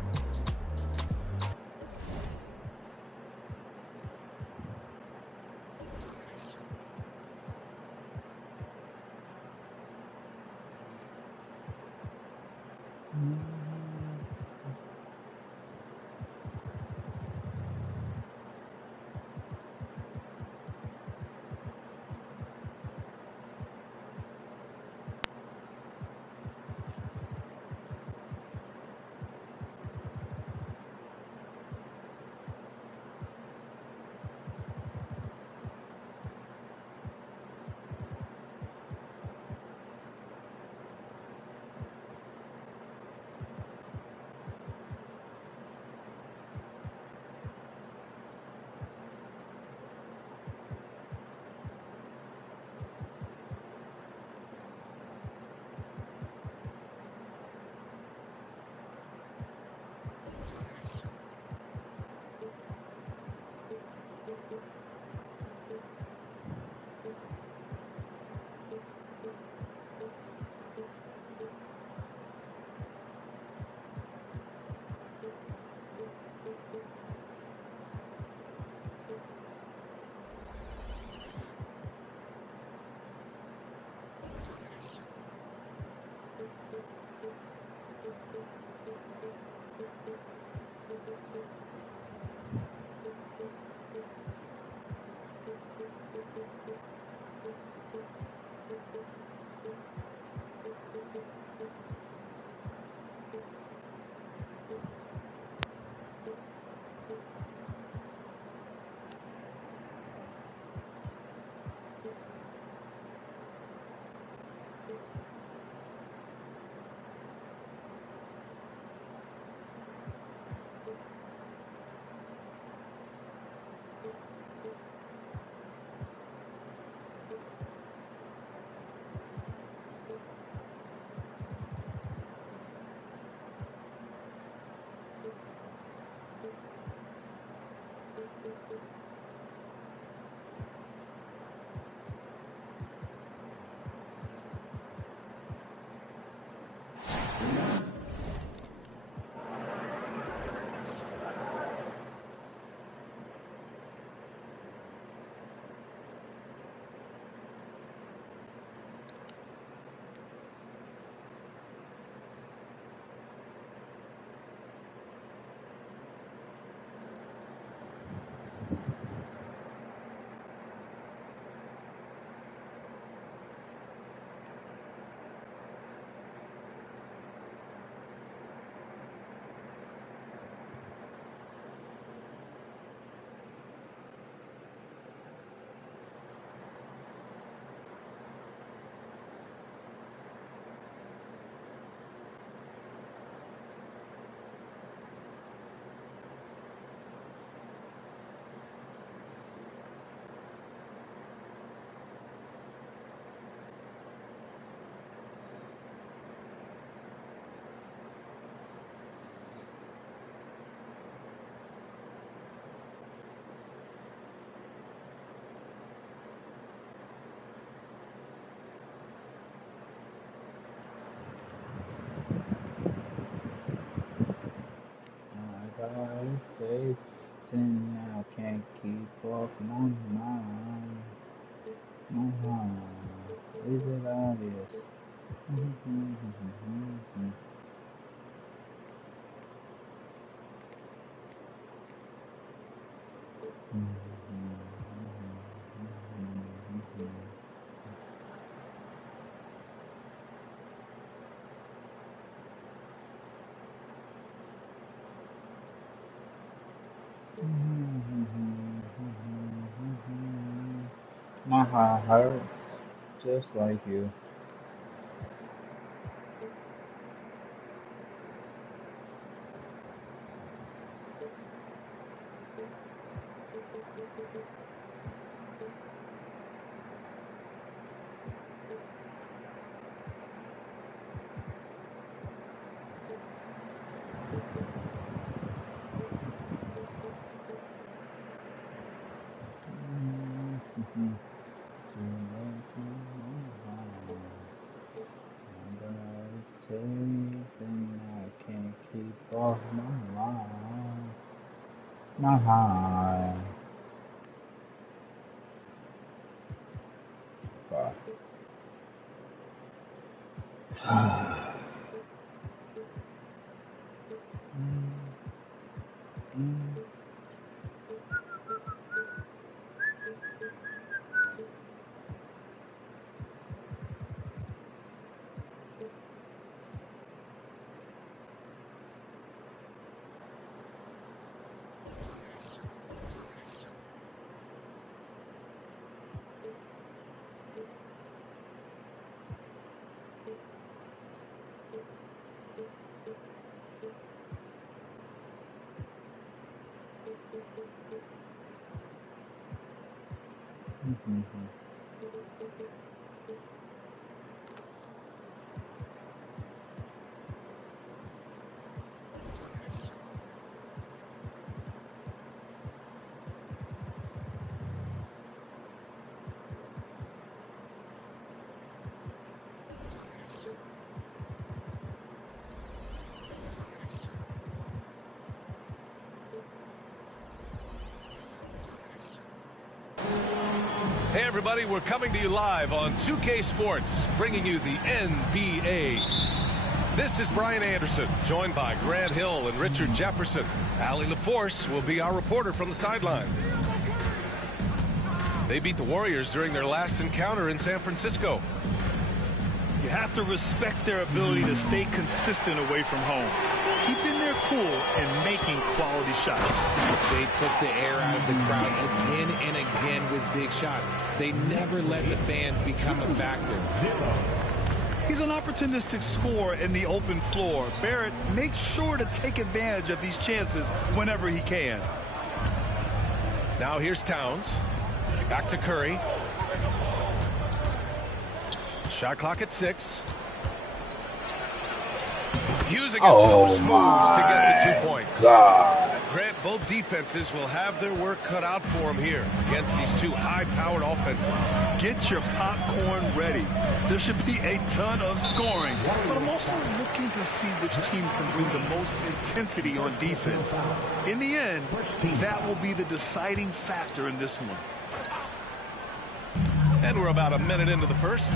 can't keep off my mind. My mind. Is it obvious? My heart hurts just like you. I can't keep off my mind. My heart. Hey everybody, we're coming to you live on 2K Sports, bringing you the NBA. This is Brian Anderson, joined by Grant Hill and Richard Jefferson. Allie LaForce will be our reporter from the sideline. They beat the Warriors during their last encounter in San Francisco. You have to respect their ability to stay consistent away from home, keeping their cool and making quality shots. They took the air out of the crowd again and again with big shots. They never let the fans become a factor. He's an opportunistic scorer in the open floor. Barrett makes sure to take advantage of these chances whenever he can. Now here's Towns. Back to Curry. Shot clock at 6. Using his post moves to get the 2 points. Grant, both defenses will have their work cut out for them here against these two high-powered offenses. Get your popcorn ready. There should be a ton of scoring, but I'm also looking to see which team can bring the most intensity on defense. In the end, that will be the deciding factor in this one. And we're about a minute into the first.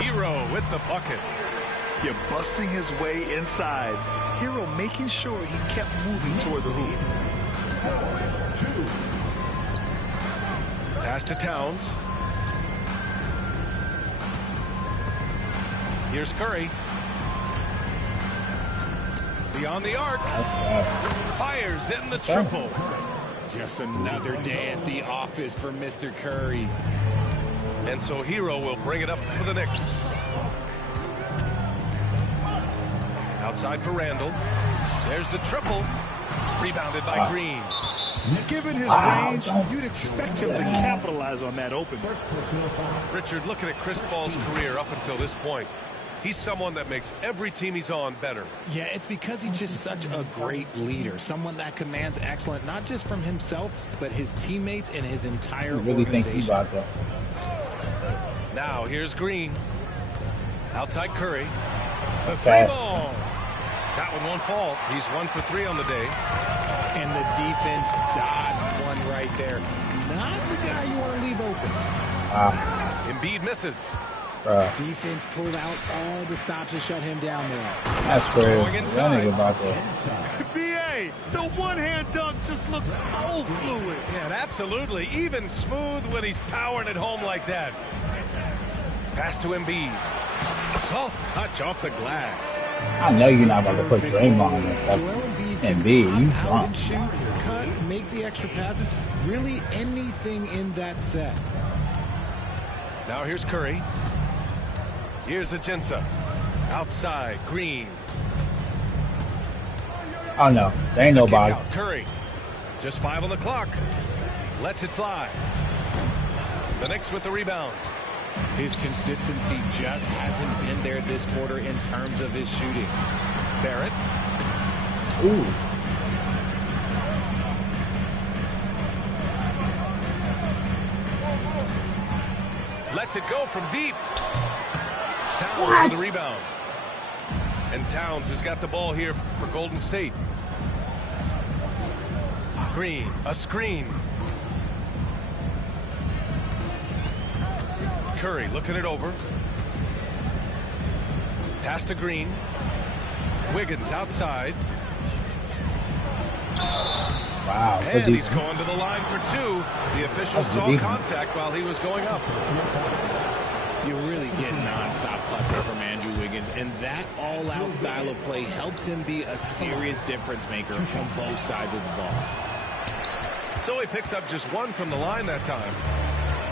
Hero with the bucket. You're busting his way inside. Hero making sure he kept moving toward the hoop. Pass to Towns. Here's Curry. Beyond the arc. Fires in the triple. Just another day at the office for Mr. Curry. And so Hero will bring it up for the Knicks. Outside for Randall. There's the triple. Rebounded by Green. Given his range, you'd expect him to capitalize on that open. Richard, looking at Chris Paul's career up until this point, he's someone that makes every team he's on better. Yeah, it's because he's just such a great leader. Someone that commands excellence, not just from himself, but his teammates and his entire organization. Now, here's Green. Outside Curry. The 3 ball. That one won't fall. He's 1 for 3 on the day. And the defense dodged one right there. Not the guy you want to leave open. Embiid misses. Defense pulled out all the stops to shut him down there. That's crazy. That nigga about that. BA, the one-hand dunk just looks so fluid. Yeah, absolutely. Even smooth when he's powering it home like that. Pass to Embiid. Soft touch off the glass. I know you're not about to put Draymond in stuff. Embiid, you drunk. Cut, make the extra passes. Really anything in that set. Now here's Curry. Here's Ajinça. Outside, Green. Oh no, there ain't nobody. Curry. Just 5 on the clock. Lets it fly. The Knicks with the rebound. His consistency just hasn't been there this quarter in terms of his shooting. Barrett. Ooh. Lets it go from deep. Towns with the rebound. And Towns has got the ball here for Golden State. Green, a screen. Curry looking it over. Pass to Green. Wiggins outside. Wow. And he's going to the line for 2. The official saw contact while he was going up. You really get nonstop hustle from Andrew Wiggins, and that all-out style of play helps him be a serious difference maker on both sides of the ball. So he picks up just 1 from the line that time.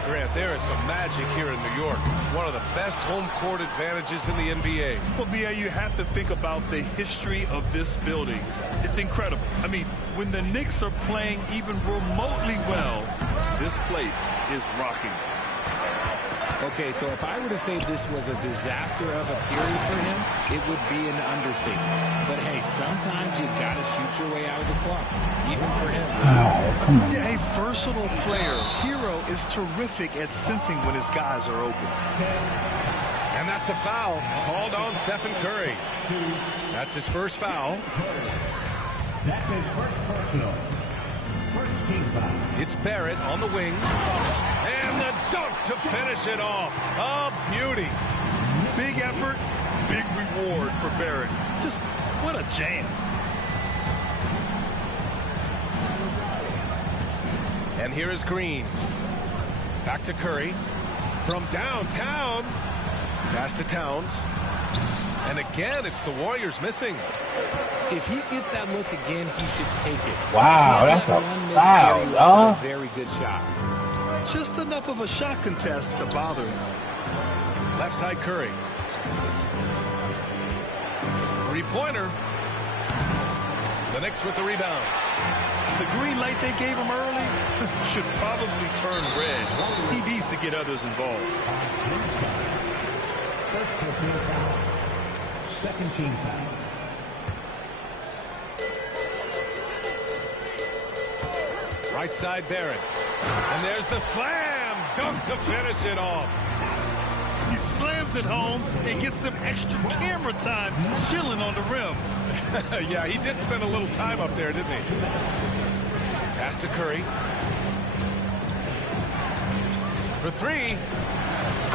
Grant, there is some magic here in New York. One of the best home court advantages in the NBA. Well, BA, you have to think about the history of this building. It's incredible. I mean, when the Knicks are playing even remotely well, this place is rocking. Okay, so if I were to say this was a disaster of a period for him, it would be an understatement. But hey, sometimes you gotta shoot your way out of the slump, even for him. Yeah, a versatile player. Hero is terrific at sensing when his guys are open. And that's a foul called on Stephen Curry. That's his first foul. That's his first personal. First team foul. It's Barrett on the wing. And the dunk to finish it off. A beauty. Big effort, big reward for Barrett. Just what a jam. And here is Green. Back to Curry. From downtown. Pass to Towns. And again, it's the Warriors missing. If he gets that look again, he should take it. Wow, that's a foul. A very good shot. Just enough of a shot contest to bother him. Left side Curry. Three-pointer. The Knicks with the rebound. The green light they gave him early should probably turn red. He needs to get others involved. First personal foul. Second team foul. Right side Barrett. And there's the slam dunk to finish it off. He slams it home and gets some extra camera time chilling on the rim. Yeah, he did spend a little time up there, didn't he? Pass to Curry. For 3.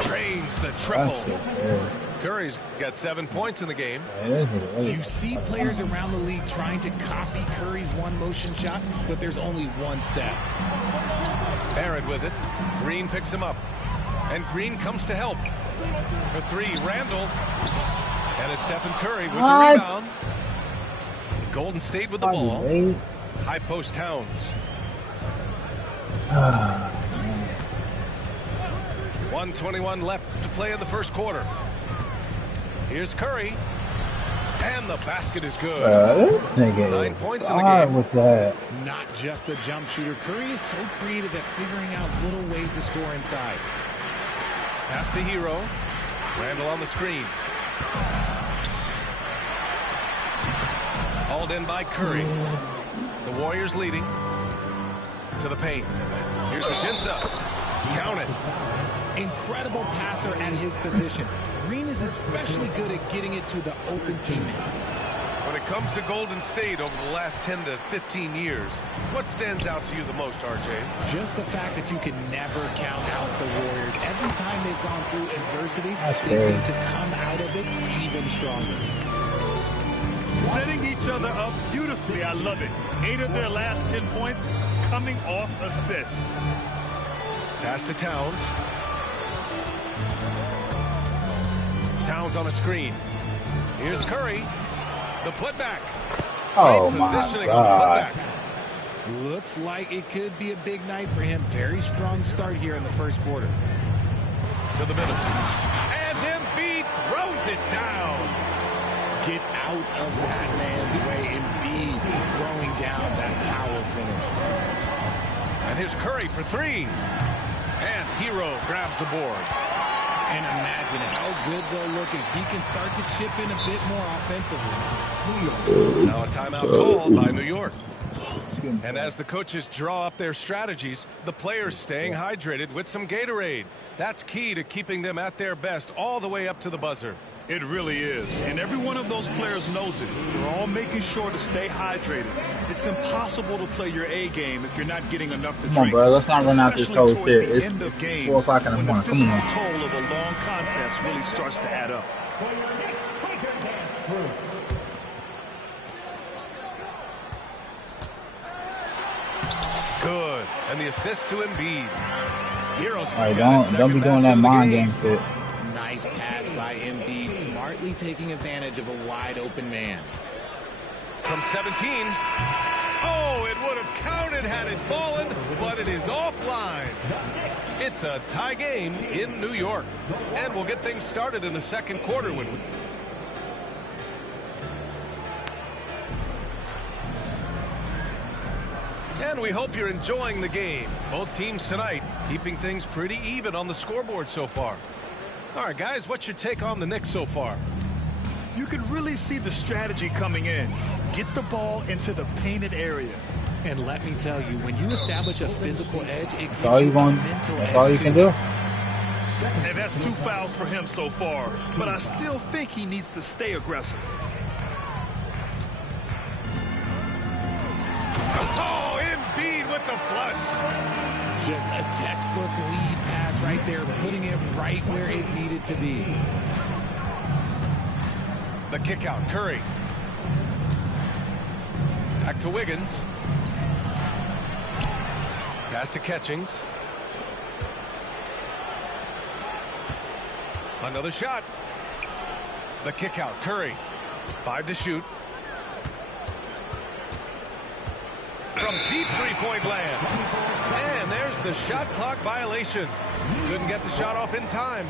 Drains the triple. Curry's got 7 points in the game. You see players around the league trying to copy Curry's one-motion shot, but there's only one step. Barrett with it. Green picks him up. And Green comes to help. For 3, Randall. And it's Stephen Curry with the rebound. Golden State with the ball. High post Towns. 1:21 left to play in the first quarter. Here's Curry. And the basket is good. 9 points in the game. With that. Not just a jump shooter. Curry is so creative at figuring out little ways to score inside. Pass to Hero. Randall on the screen. Hauled in by Curry. The Warriors leading. To the paint. Here's Ajinça. Count it. Incredible passer at his position. Green is especially good at getting it to the open teammate. When it comes to Golden State over the last 10 to 15 years, what stands out to you the most, RJ? Just the fact that you can never count out the Warriors. Every time they've gone through adversity, they seem to come out of it even stronger. Setting each other up beautifully. I love it. 8 of their last 10 points coming off assist. Pass to Towns. Towns on a screen. Here's Curry. The putback. Oh, Great my positioning God. on the putback. Looks like it could be a big night for him. Very strong start here in the first quarter. To the middle. And Embiid throws it down. Get out of that man's way. Embiid throwing down that power finish. And here's Curry for 3. And Hero grabs the board. And imagine how good they'll look if he can start to chip in a bit more offensively. Now a timeout called by New York. And as the coaches draw up their strategies, the players staying hydrated with some Gatorade. That's key to keeping them at their best all the way up to the buzzer. It really is. And every one of those players knows it. They're all making sure to stay hydrated. It's impossible to play your A game if you're not getting enough to drink. Come on, bro. Let's not run out this cold shit. It's end of games, 4 o'clock in the when morning. the Come on. physical toll of a long contest really starts to add up. Good. And the assist to Embiid. Heroes. All right, don't be doing that mind game shit. Nice pass by Embiid, smartly taking advantage of a wide open man. From 17. Oh, it would have counted had it fallen, but it is offline. It's a tie game in New York. And we'll get things started in the second quarter when we... And we hope you're enjoying the game. Both teams tonight keeping things pretty even on the scoreboard so far. All right, guys, what's your take on the Knicks so far? You can really see the strategy coming in. Get the ball into the painted area. And let me tell you, when you establish a physical edge, it gives That's all you you a want. mental That's edge all you too. can do. And that's 2 fouls for him so far. But I still think he needs to stay aggressive. Oh, Embiid with the flush. Just a textbook lead pass right there, putting it right where it needed to be. The kick out, Curry. Back to Wiggins. Pass to Catchings. Another shot. The kick out, Curry. 5 to shoot. From deep three-point land. And there's the shot clock violation. Couldn't get the shot off in time.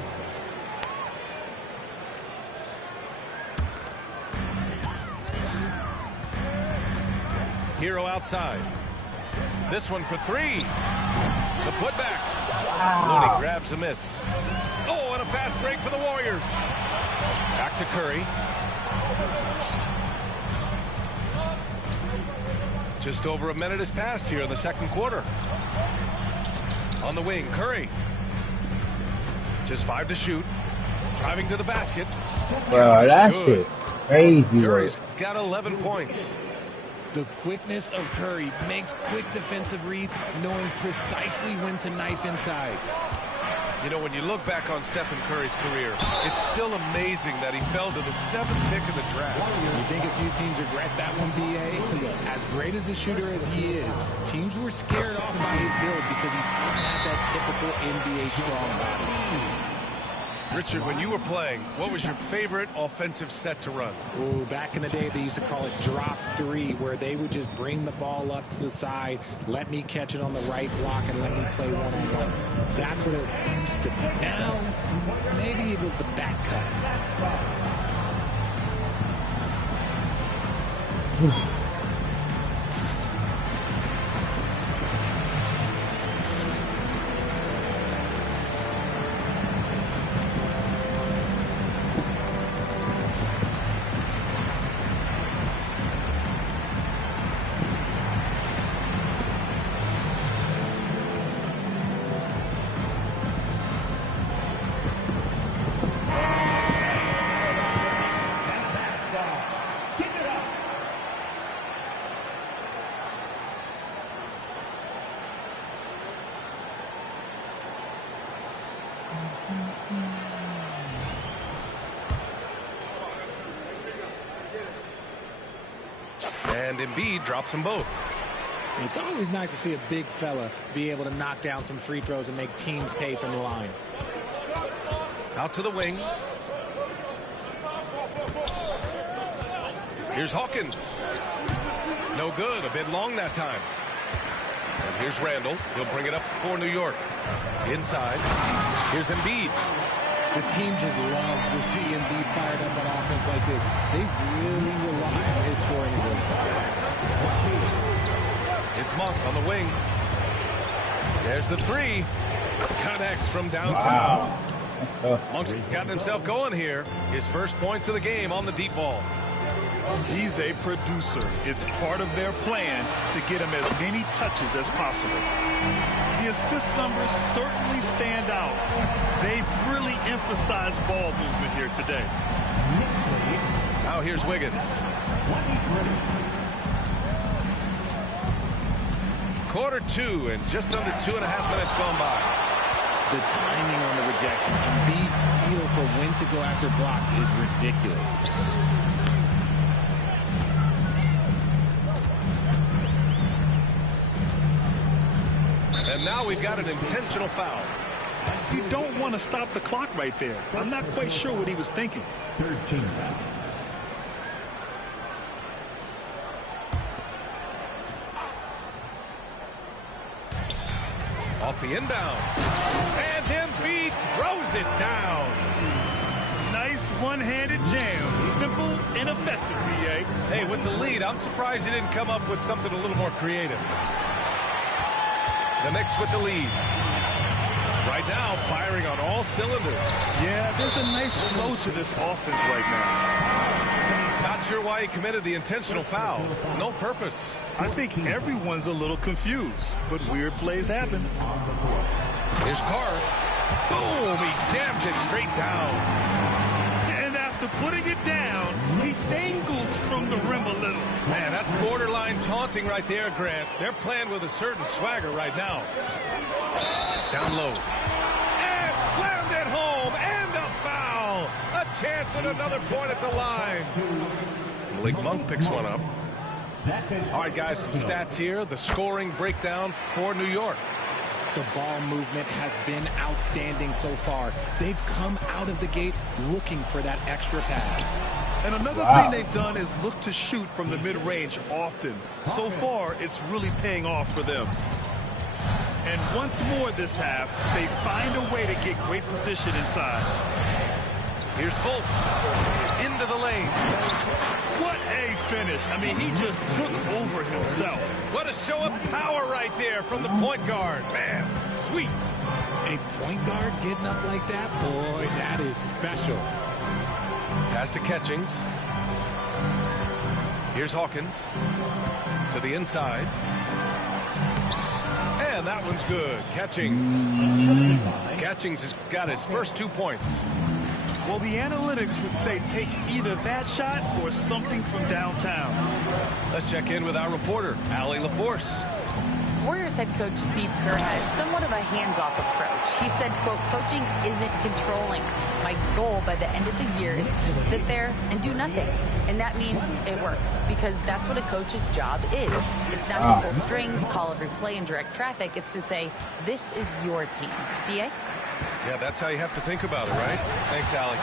Hero outside. This one for 3. The putback. Looney grabs a miss. Oh, and a fast break for the Warriors. Back to Curry. Just over a minute has passed here in the second quarter. On the wing, Curry. Just 5 to shoot. Driving to the basket. Bro, that shit crazy. Curry's got 11 points. The quickness of Curry makes quick defensive reads, knowing precisely when to knife inside. You know, when you look back on Stephen Curry's career, it's still amazing that he fell to the 7th pick in the draft. You think a few teams regret that one, B.A.? As great as a shooter as he is, teams were scared off by his build because he didn't have that typical NBA strong body. Richard, when you were playing, what was your favorite offensive set to run? Ooh, back in the day, they used to call it drop 3, where they would just bring the ball up to the side, let me catch it on the right block, and let me play one-on-one. That's what it used to be. Now, maybe it was the back cut. And Embiid drops them both. It's always nice to see a big fella be able to knock down some free throws and make teams pay from the line. Out to the wing. Here's Hawkins. No good. A bit long that time. And here's Randall. He'll bring it up for New York. Inside. Here's Embiid. The team just loves to see Embiid fired up on offense like this. They really rely on his scoring ability. It's Monk on the wing. There's the three. Connects from downtown. Wow. Monk's gotten himself going here. His first points of the game on the deep ball. He's a producer. It's part of their plan to get him as many touches as possible. The assist numbers certainly stand out. They've really emphasized ball movement here today. Now here's Wiggins. Quarter two and just under 2.5 minutes gone by. The timing on the rejection, Embiid's feel for when to go after blocks is ridiculous. And now we've got an intentional foul. You don't want to stop the clock right there. I'm not quite sure what he was thinking. 13 foul. Off the inbound. And Embiid throws it down. Nice one-handed jam. Simple and effective, B.A. Hey, with the lead, I'm surprised he didn't come up with something a little more creative. The Knicks with the lead. Right now, firing on all cylinders. Yeah, there's a nice flow to this offense right now. Not sure why he committed the intentional foul. No purpose. I think everyone's a little confused, but weird plays happen. Here's Carr. Boom! He jams it straight down. And after putting it down, he dangles from the rim a little. Man, that's borderline taunting right there, Grant. They're playing with a certain swagger right now. Down low. And slammed it home. And a foul. A chance at another point at the line. Malik Monk picks one up. All right, guys, some stats here. The scoring breakdown for New York. The ball movement has been outstanding so far. They've come out of the gate looking for that extra pass. And another thing they've done is look to shoot from the mid-range often. So far, it's really paying off for them. And once more this half, they find a way to get great position inside. Here's Fultz. Into the lane. What a finish. I mean, he just took over himself. What a show of power right there from the point guard. Man, sweet. A point guard getting up like that? Boy, that is special. Pass to Catchings. Here's Hawkins. To the inside. And that one's good. Catchings. Catchings has got his first 2 points. Well, the analytics would say take either that shot or something from downtown. Let's check in with our reporter, Allie LaForce. Warriors head coach Steve Kerr has somewhat of a hands-off approach. He said, quote, coaching isn't controlling. My goal by the end of the year is to just sit there and do nothing. And that means it works because that's what a coach's job is. It's not to pull strings, call every play, and direct traffic. It's to say, this is your team. DA? Yeah, that's how you have to think about it, right? Thanks, Allie.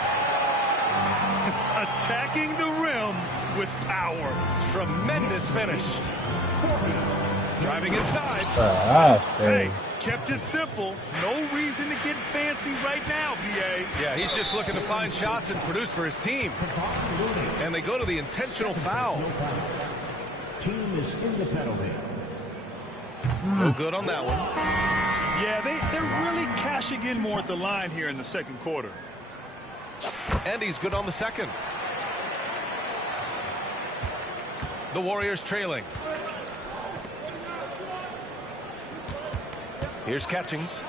Attacking the rim with power. Tremendous finish. Driving inside. Hey, kept it simple. No reason to get fancy right now, B.A. Yeah, he's just looking to find shots and produce for his team. And they go to the intentional foul. Team is in the penalty. No good on that one. Yeah, they're really cashing in more at the line here in the second quarter. And he's good on the second. The Warriors trailing. Here's Catchings.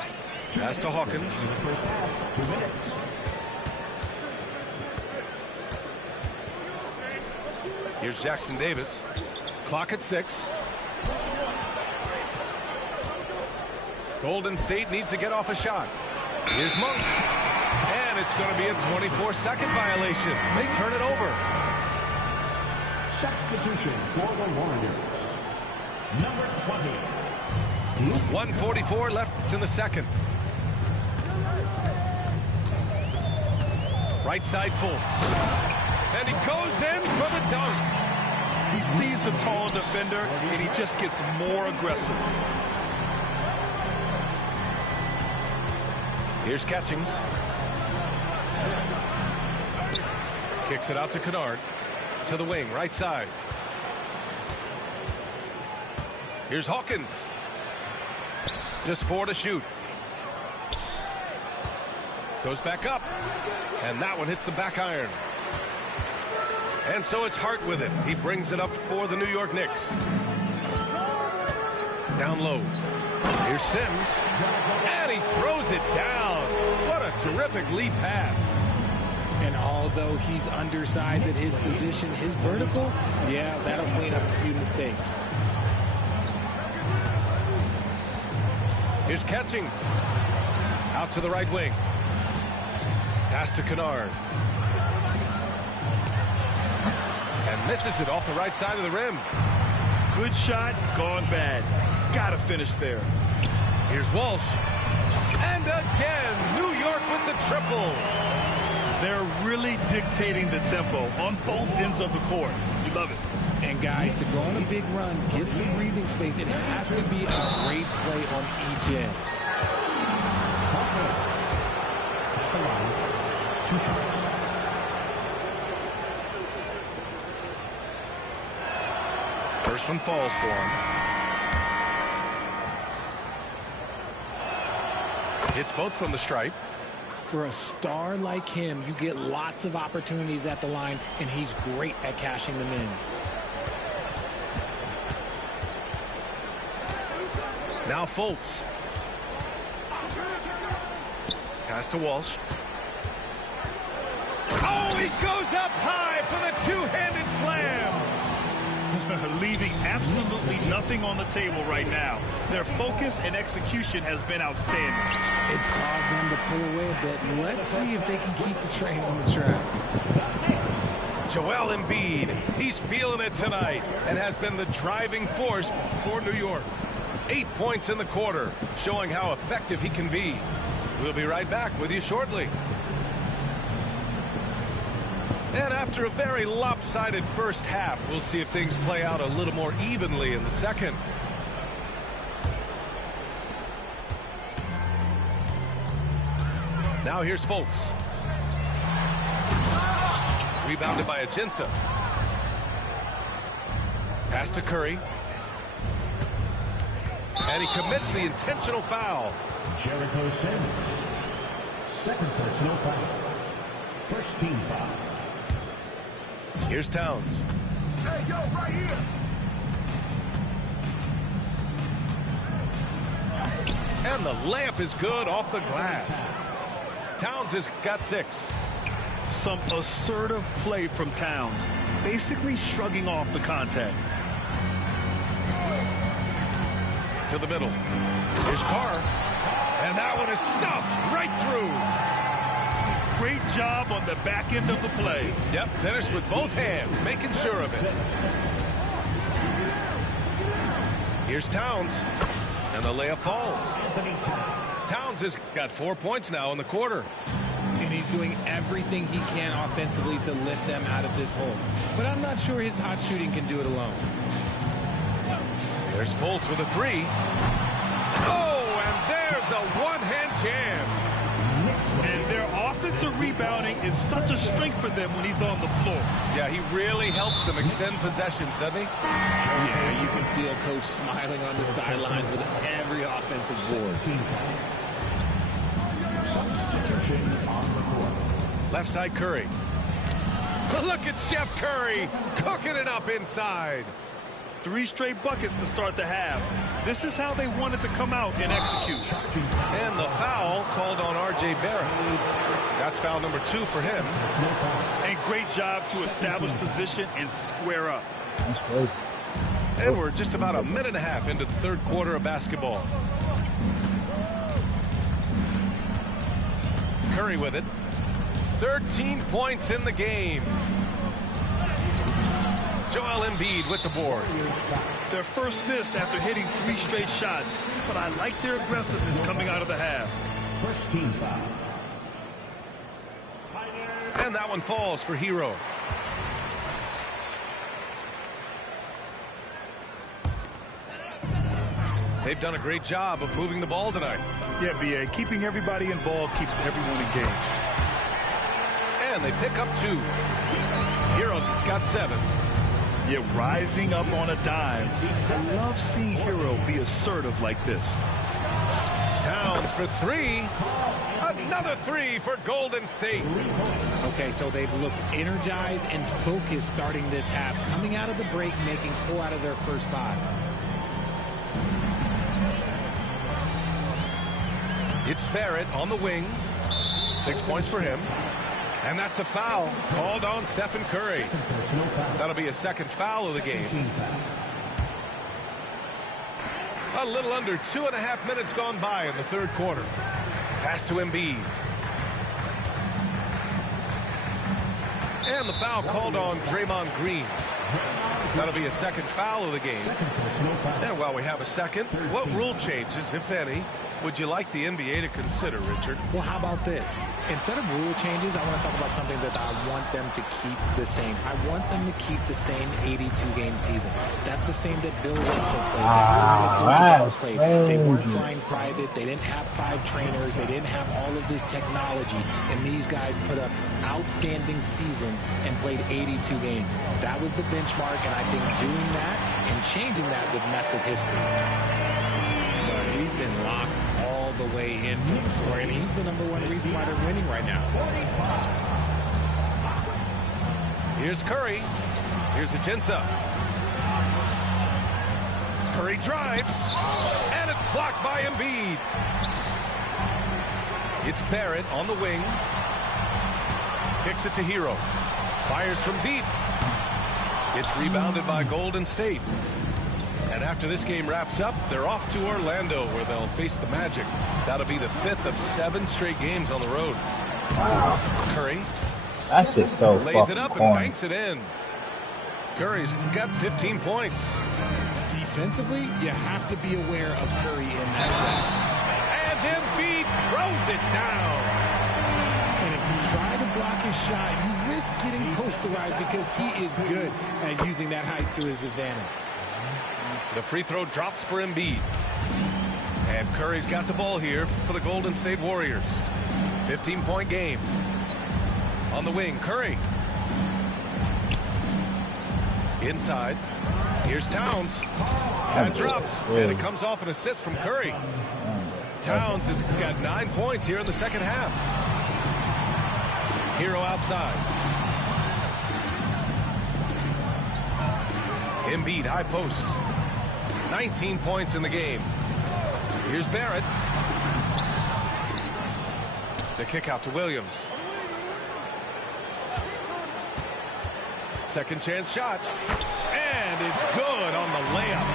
Pass to Hawkins. First half, 2 minutes. Here's Jackson Davis. Clock at 6. Golden State needs to get off a shot. Here's Monk. And it's going to be a 24-second violation. They turn it over. Substitution for the Warriors. Number 20. 1:44 left in the second. Right side Fultz. And he goes in for the dunk. He sees the tall defender, and he just gets more aggressive. Here's Catchings. Kicks it out to Kennard. To the wing, right side. Here's Hawkins. Just 4 to shoot. Goes back up. And that one hits the back iron. And so it's Hart with it. He brings it up for the New York Knicks. Down low. Here's Sims. And he throws it down. What a terrific lead pass. And although he's undersized at his position, his vertical, yeah, that'll clean up a few mistakes. Here's Catchings. Out to the right wing. Pass to Kennard. And misses it off the right side of the rim. Good shot, gone bad. Gotta finish there. Here's Walsh. And again, New York with the triple. They're really dictating the tempo on both ends of the court. You love it. And guys, to go on a big run, get some breathing space, it has to be a great play on each end. First one falls for him. Hits both from the stripe. For a star like him, you get lots of opportunities at the line, and he's great at cashing them in. Now Fultz. Pass to Walsh. Oh, he goes up high for the two-handed slam. Leaving absolutely nothing on the table right now. Their focus and execution has been outstanding. It's caused them to pull away a bit. Let's see if they can keep the train on the tracks. Joel Embiid, he's feeling it tonight and has been the driving force for New York. 8 points in the quarter, showing how effective he can be. We'll be right back with you shortly. And after a very lopsided first half, we'll see if things play out a little more evenly in the second. Now here's Fultz. Rebounded by Ajinça. Pass to Curry. And he commits the intentional foul. Jericho Sims. Second personal foul. First team foul. Here's Towns. Hey, yo, right here. And the layup is good off the glass. Towns has got 6. Some assertive play from Towns, basically shrugging off the contact. To the middle. Here's Carr. And that one is stuffed right through. Great job on the back end of the play. Yep, finished with both hands, making sure of it. Here's Towns. And the layup falls. Towns has got 4 points now in the quarter. And he's doing everything he can offensively to lift them out of this hole. But I'm not sure his hot shooting can do it alone. There's Fultz with a 3. Oh, and there's a one-hand jam. And their offensive rebounding is such a strength for them when he's on the floor. Yeah, he really helps them extend possessions, doesn't he? Yeah, you can feel Coach smiling on the sidelines with every offensive board. Substitution on the court. Left side Curry. Look at Chef Curry cooking it up inside. 3 straight buckets to start the half. This is how they wanted to come out and execute. And the foul called on R.J. Barrett. That's foul number 2 for him. And great job to establish position and square up. That's crazy. And we're just about a minute and a half into the third quarter of basketball. Curry with it. 13 points in the game. Joel Embiid with the board. Their first missed after hitting 3 straight shots, but I like their aggressiveness coming out of the half. First team foul. And that one falls for Hero. They've done a great job of moving the ball tonight. Yeah, B.A. Keeping everybody involved keeps everyone engaged. And they pick up 2. Hero's got 7. Yeah, rising up on a dime. I love seeing Hero be assertive like this. Towns for 3. Another 3 for Golden State. Okay, so they've looked energized and focused starting this half, coming out of the break, making 4 out of their first 5. It's Barrett on the wing. 6 points for him. And that's a foul called on Stephen Curry. That'll be a second foul of the game. A little under 2.5 minutes gone by in the third quarter. Pass to Embiid. And the foul called on Draymond Green. That'll be a second foul of the game. And while we have a second, what rule changes, if any, would you like the NBA to consider, Richard? Well, how about this? Instead of rule changes, I want to talk about something that I want them to keep the same. I want them to keep the same 82-game season. That's the same that Bill Russell played. They weren't flying private. They didn't have 5 trainers. They didn't have all of this technology. And these guys put up outstanding seasons and played 82 games. That was the benchmark, and I think doing that and changing that would mess with history. But he's been locked all the way in from the floor, and he's the #1 reason why they're winning right now. Here's Curry. Here's Ajinça. Curry drives, and it's blocked by Embiid. It's Barrett on the wing. Kicks it to Hero. Fires from deep. It's rebounded by Golden State. And after this game wraps up, they're off to Orlando, where they'll face the Magic. That'll be the 5th of 7 straight games on the road. Wow. Curry. That's just so lays it up and corny. banks it in. Curry's got 15 points. Defensively, you have to be aware of Curry in that set. And Embiid throws it down. And if you try to block his shot, you risk getting posterized because he is good at using that height to his advantage. The free throw drops for Embiid. And Curry's got the ball here for the Golden State Warriors. 15-point game. On the wing, Curry. Inside. Here's Towns. That drops. And it comes off an assist from Curry. Towns has got 9 points here in the second half. Hero outside. Embiid, high post. 19 points in the game. Here's Barrett. The kick out to Williams. Second chance shot. And it's good on the layup.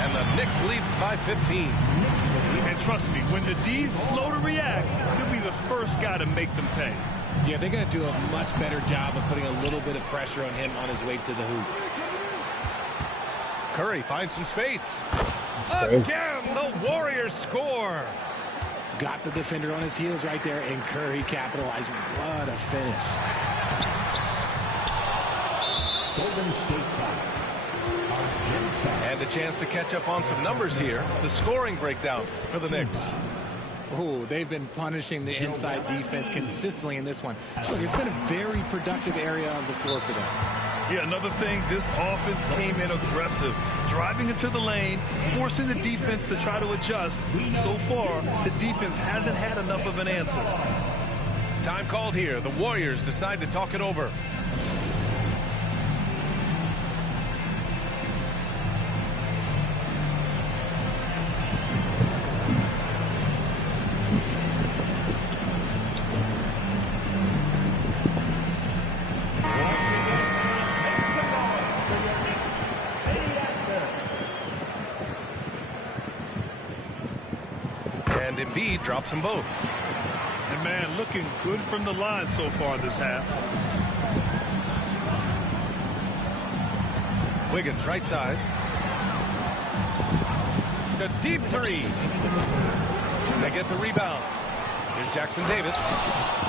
And the Knicks lead by 15. And trust me, when the D's slow to react, he'll be the first guy to make them pay. Yeah, they're going to do a much better job of putting a little bit of pressure on him on his way to the hoop. Curry finds some space. Again, the Warriors score. Got the defender on his heels right there, and Curry capitalized. What a finish. Golden State foul. And a chance to catch up on some numbers here. The scoring breakdown for the Knicks. Oh, they've been punishing the inside defense consistently in this one. Look, it's been a very productive area of the floor for them. Yeah, another thing, this offense came in aggressive, driving into the lane, forcing the defense to try to adjust. So far, the defense hasn't had enough of an answer. Time called here. The Warriors decide to talk it over. And Embiid drops them both. Man, looking good from the line so far this half. Wiggins, right side. A deep three. They get the rebound. Here's Jackson Davis.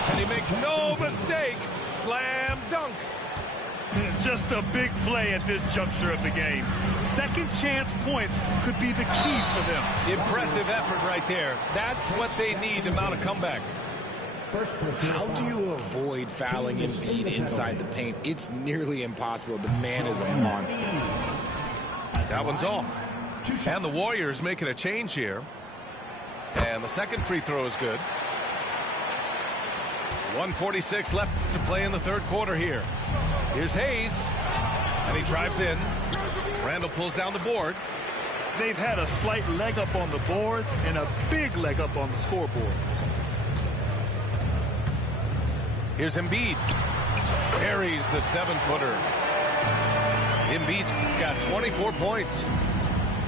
And he makes no mistake. Slam dunk. Just a big play at this juncture of the game. Second chance points could be the key for them. Impressive effort right there. That's what they need to mount a comeback. How do you avoid fouling Embiid inside the paint? It's nearly impossible. The man is a monster. That one's off. And the Warriors making a change here. And the second free throw is good. 1:46 left to play in the third quarter here. Here's Hayes. And he drives in. Randall pulls down the board. They've had a slight leg up on the boards and a big leg up on the scoreboard. Here's Embiid. Carries the 7-footer. Embiid's got 24 points.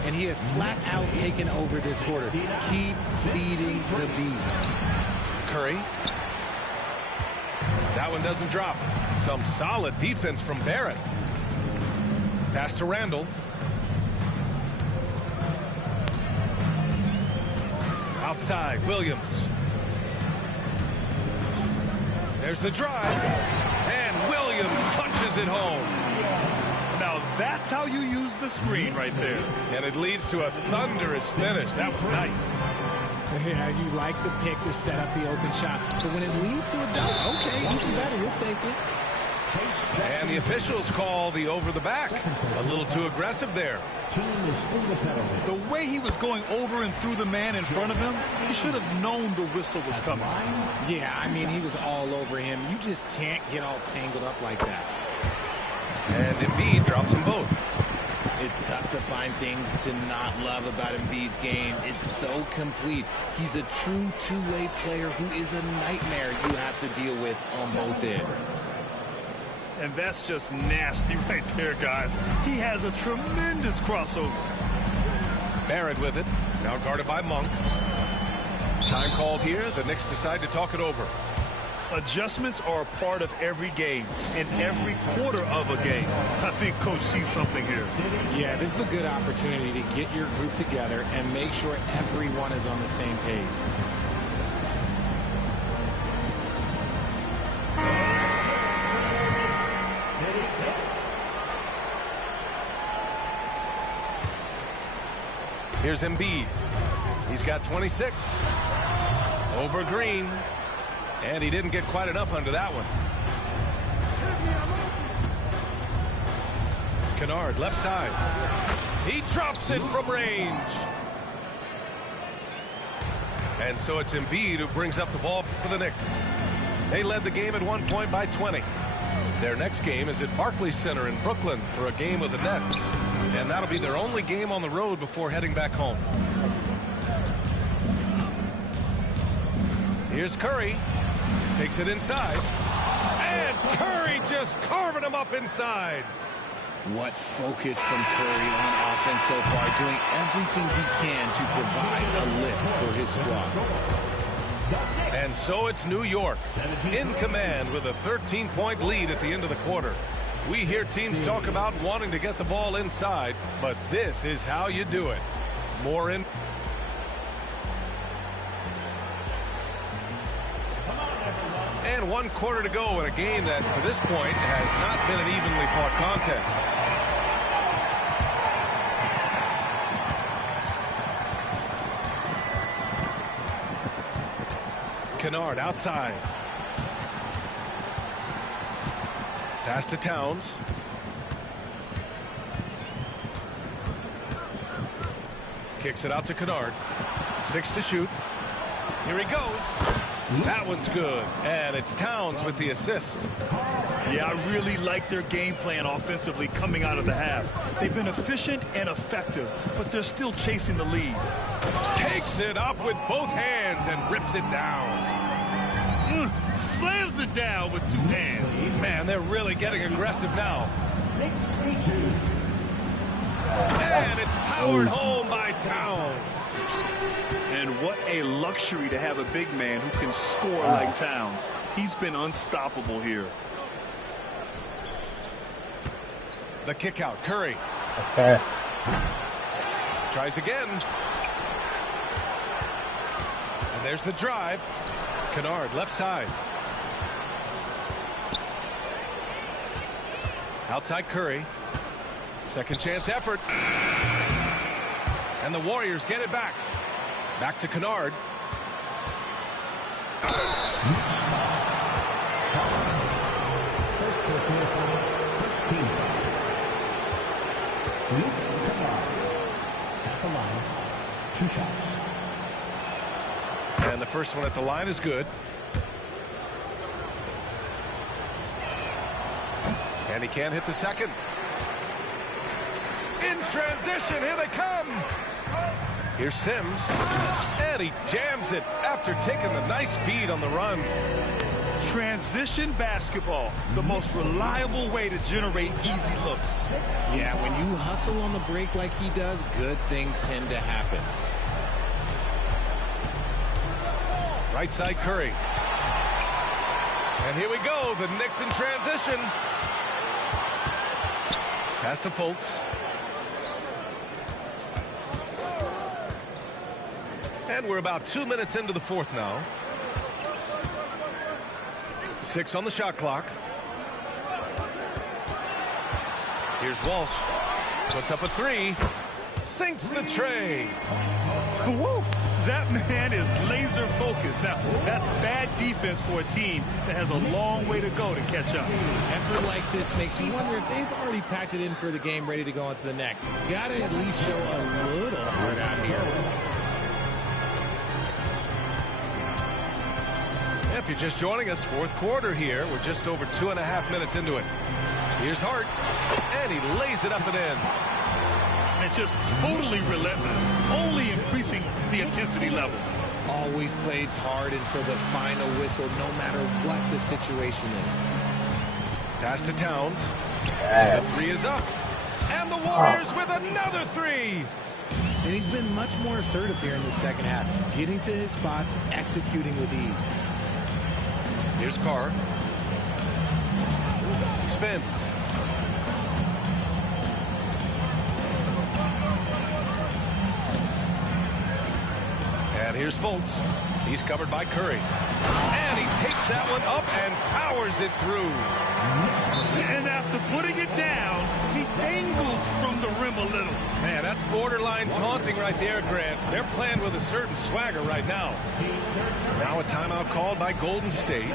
And he has flat out taken over this quarter. Keep feeding the beast. Curry. That one doesn't drop. Some solid defense from Barrett. Pass to Randall. Outside, Williams. There's the drive. And Williams punches it home. Now that's how you use the screen right there. And it leads to a thunderous finish. That was nice. Yeah, you like the pick to set up the open shot. But when it leads to a dunk, okay, even better, you'll take it. And the officials call the over the back. A little too aggressive there. The way he was going over and through the man in front of him, he should have known the whistle was coming. Yeah, I mean, he was all over him. You just can't get all tangled up like that. And Embiid drops them both. It's tough to find things to not love about Embiid's game. It's so complete. He's a true two-way player who is a nightmare you have to deal with on both ends. And that's just nasty right there, guys. He has a tremendous crossover. Barrett with it. Now guarded by Monk. Time called here. The Knicks decide to talk it over. Adjustments are a part of every game and every quarter of a game. I think Coach sees something here. Yeah, this is a good opportunity to get your group together and make sure everyone is on the same page. Here's Embiid. He's got 26. Over Green. And he didn't get quite enough under that one. Kennard, left side. He drops it from range. And so it's Embiid who brings up the ball for the Knicks. They led the game at one point by 20. Their next game is at Barclays Center in Brooklyn for a game with the Nets. And that'll be their only game on the road before heading back home. Here's Curry. Takes it inside. And Curry just carving him up inside. What focus from Curry on offense so far, doing everything he can to provide a lift for his squad. And so it's New York in command with a 13-point lead at the end of the quarter. We hear teams talk about wanting to get the ball inside, but this is how you do it. More in. And one quarter to go in a game that, to this point, has not been an evenly fought contest. Kennard outside. Pass to Towns. Kicks it out to Kennard. 6 to shoot. Here he goes. That one's good. And it's Towns with the assist. Yeah, I really like their game plan offensively coming out of the half. They've been efficient and effective, but they're still chasing the lead. Takes it up with both hands and rips it down. Slams it down with two hands. Man, they're really getting aggressive now. 62. And it's powered home by Towns. And what a luxury to have a big man who can score like Towns. He's been unstoppable here. The kick out, Curry. Okay. Tries again. And there's the drive. Kennard, left side. Outside Curry. Second chance effort. And the Warriors get it back. Back to Kennard. First personal foul, first team foul. At the line, 2 shots. And the first one at the line is good. And he can't hit the second. In transition, here they come. Here's Sims. And he jams it after taking the nice feed on the run. Transition basketball, the most reliable way to generate easy looks. Yeah, when you hustle on the break like he does, good things tend to happen. Right side Curry. And here we go, the Knicks in transition. Pass to Fultz. And we're about 2 minutes into the fourth now. 6 on the shot clock. Here's Walsh. Puts up a 3. Sinks the tray. Woo! That man is laser focused. Now, that's bad defense for a team that has a long way to go to catch up. Effort like this makes you wonder if they've already packed it in for the game, ready to go on to the next. Got to at least show a little heart out here. If you're just joining us, fourth quarter here. We're just over 2.5 minutes into it. Here's Hart, and he lays it up and in. And just totally relentless, only increasing the intensity level. Always plays hard until the final whistle, no matter what the situation is. Pass to Towns. The 3 is up. And the Warriors with another 3. And he's been much more assertive here in the second half, getting to his spots, executing with ease. Here's Carr. He spins. And here's Fultz. He's covered by Curry. And he takes that one up and powers it through. And after putting it down, he angles from the rim a little. Man, that's borderline taunting right there, Grant. They're playing with a certain swagger right now. Now a timeout called by Golden State.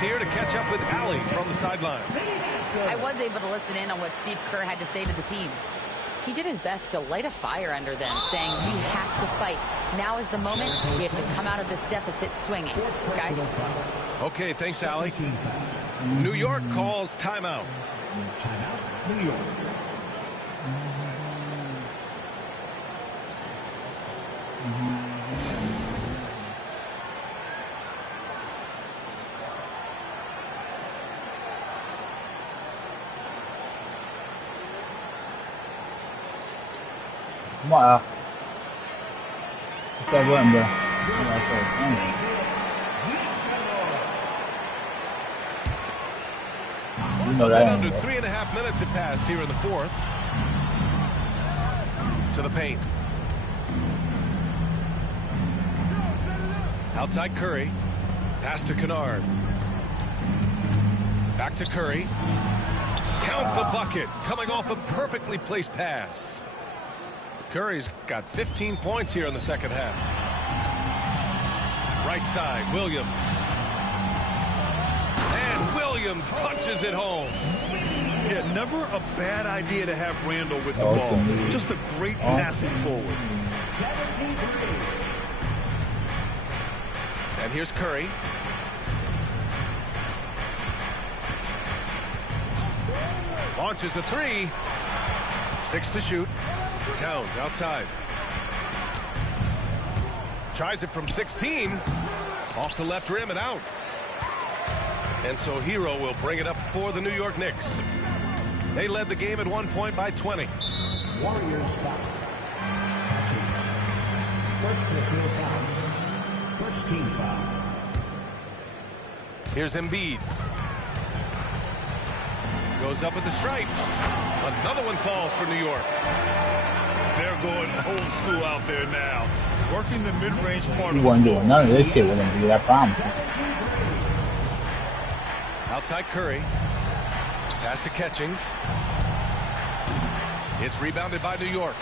Here to catch up with Allie from the sideline. I was able to listen in on what Steve Kerr had to say to the team. He did his best to light a fire under them, saying we have to fight. Now is the moment. We have to come out of this deficit swinging. Guys? Okay, thanks, Allie. New York calls timeout. Timeout, New York. Come on, Al. What's that button, bro? You know that. Under 3.5 minutes have passed here in the fourth. To the paint. Outside Curry. Pass to Kennard. Back to Curry. Count the bucket. Coming off a perfectly placed pass. Curry's got 15 points here in the second half. Right side, Williams. And Williams punches it home. Yeah, never a bad idea to have Randall with the ball. Just a great passing forward. And here's Curry. Launches a three. 6 to shoot. Towns outside. Tries it from 16. Off the left rim and out. And so Hero will bring it up for the New York Knicks. They led the game at 1 point by 20. Warriors foul. First personal foul. First team foul. Here's Embiid. Goes up at the stripe. Another one falls for New York. They're going old school out there now. Working the mid-range part. He wasn't doing none of this shit with Embiid, I promise you. Outside Curry. Pass to Catchings. It's rebounded by New York.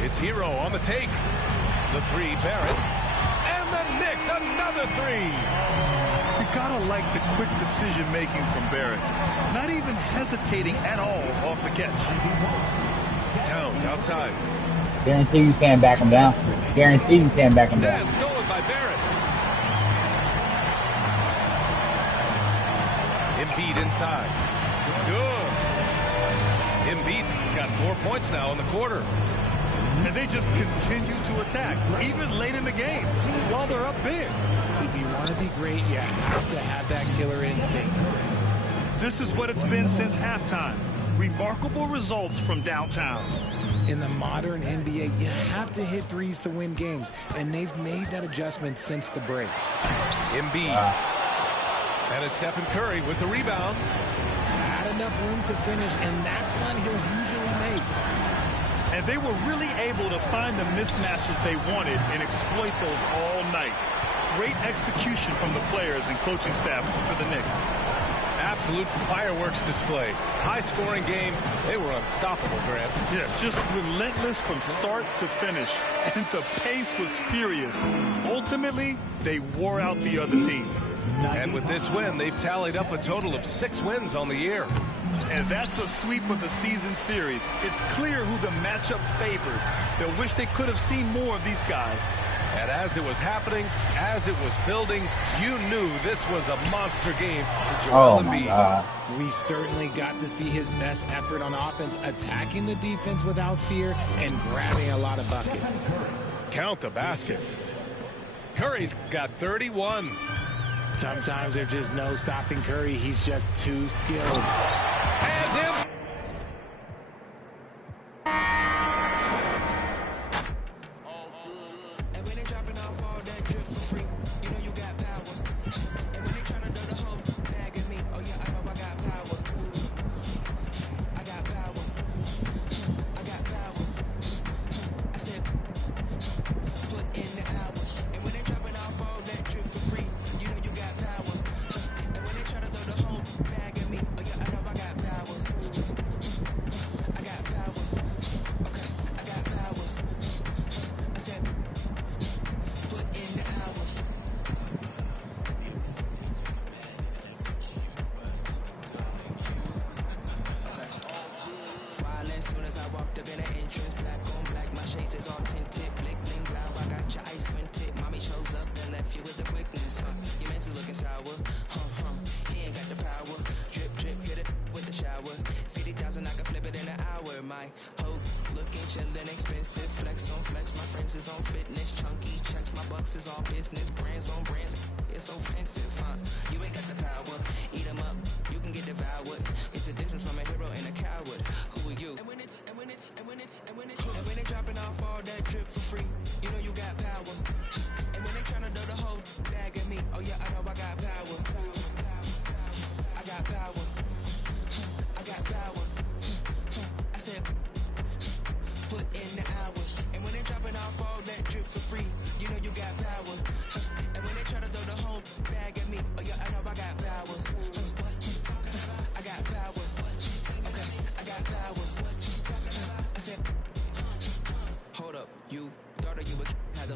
It's Hero on the take. The three, Barrett. And the Knicks, another three. You gotta like the quick decision making from Barrett. Not even hesitating at all off the catch. Towns outside. Guarantee you can't back him down. Guarantee you can't back him down. Stolen by Barrett. Embiid inside. Good. Embiid's got 4 points now in the quarter. And they just continue to attack, even late in the game, while they're up big. If you want to be great, you have to have that killer instinct. This is what it's been since halftime. Remarkable results from downtown. In the modern NBA, you have to hit threes to win games, and they've made that adjustment since the break. Embiid. And it's Stephen Curry with the rebound. Had enough room to finish, and that's one he'll usually make. And they were really able to find the mismatches they wanted and exploit those all night. Great execution from the players and coaching staff for the Knicks. Absolute fireworks display. High-scoring game. They were unstoppable, Grant. Yes, just relentless from start to finish. And the pace was furious. Ultimately, they wore out the other team. And with this win, they've tallied up a total of 6 wins on the year. And that's a sweep of the season series. It's clear who the matchup favored. They'll wish they could have seen more of these guys. And as it was happening, as it was building, you knew this was a monster game for Joel Embiid. We certainly got to see his best effort on offense, attacking the defense without fear and grabbing a lot of buckets. Count the basket. Curry's got 31. Sometimes there's just no stopping Curry. He's just too skilled. And him.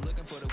Looking for the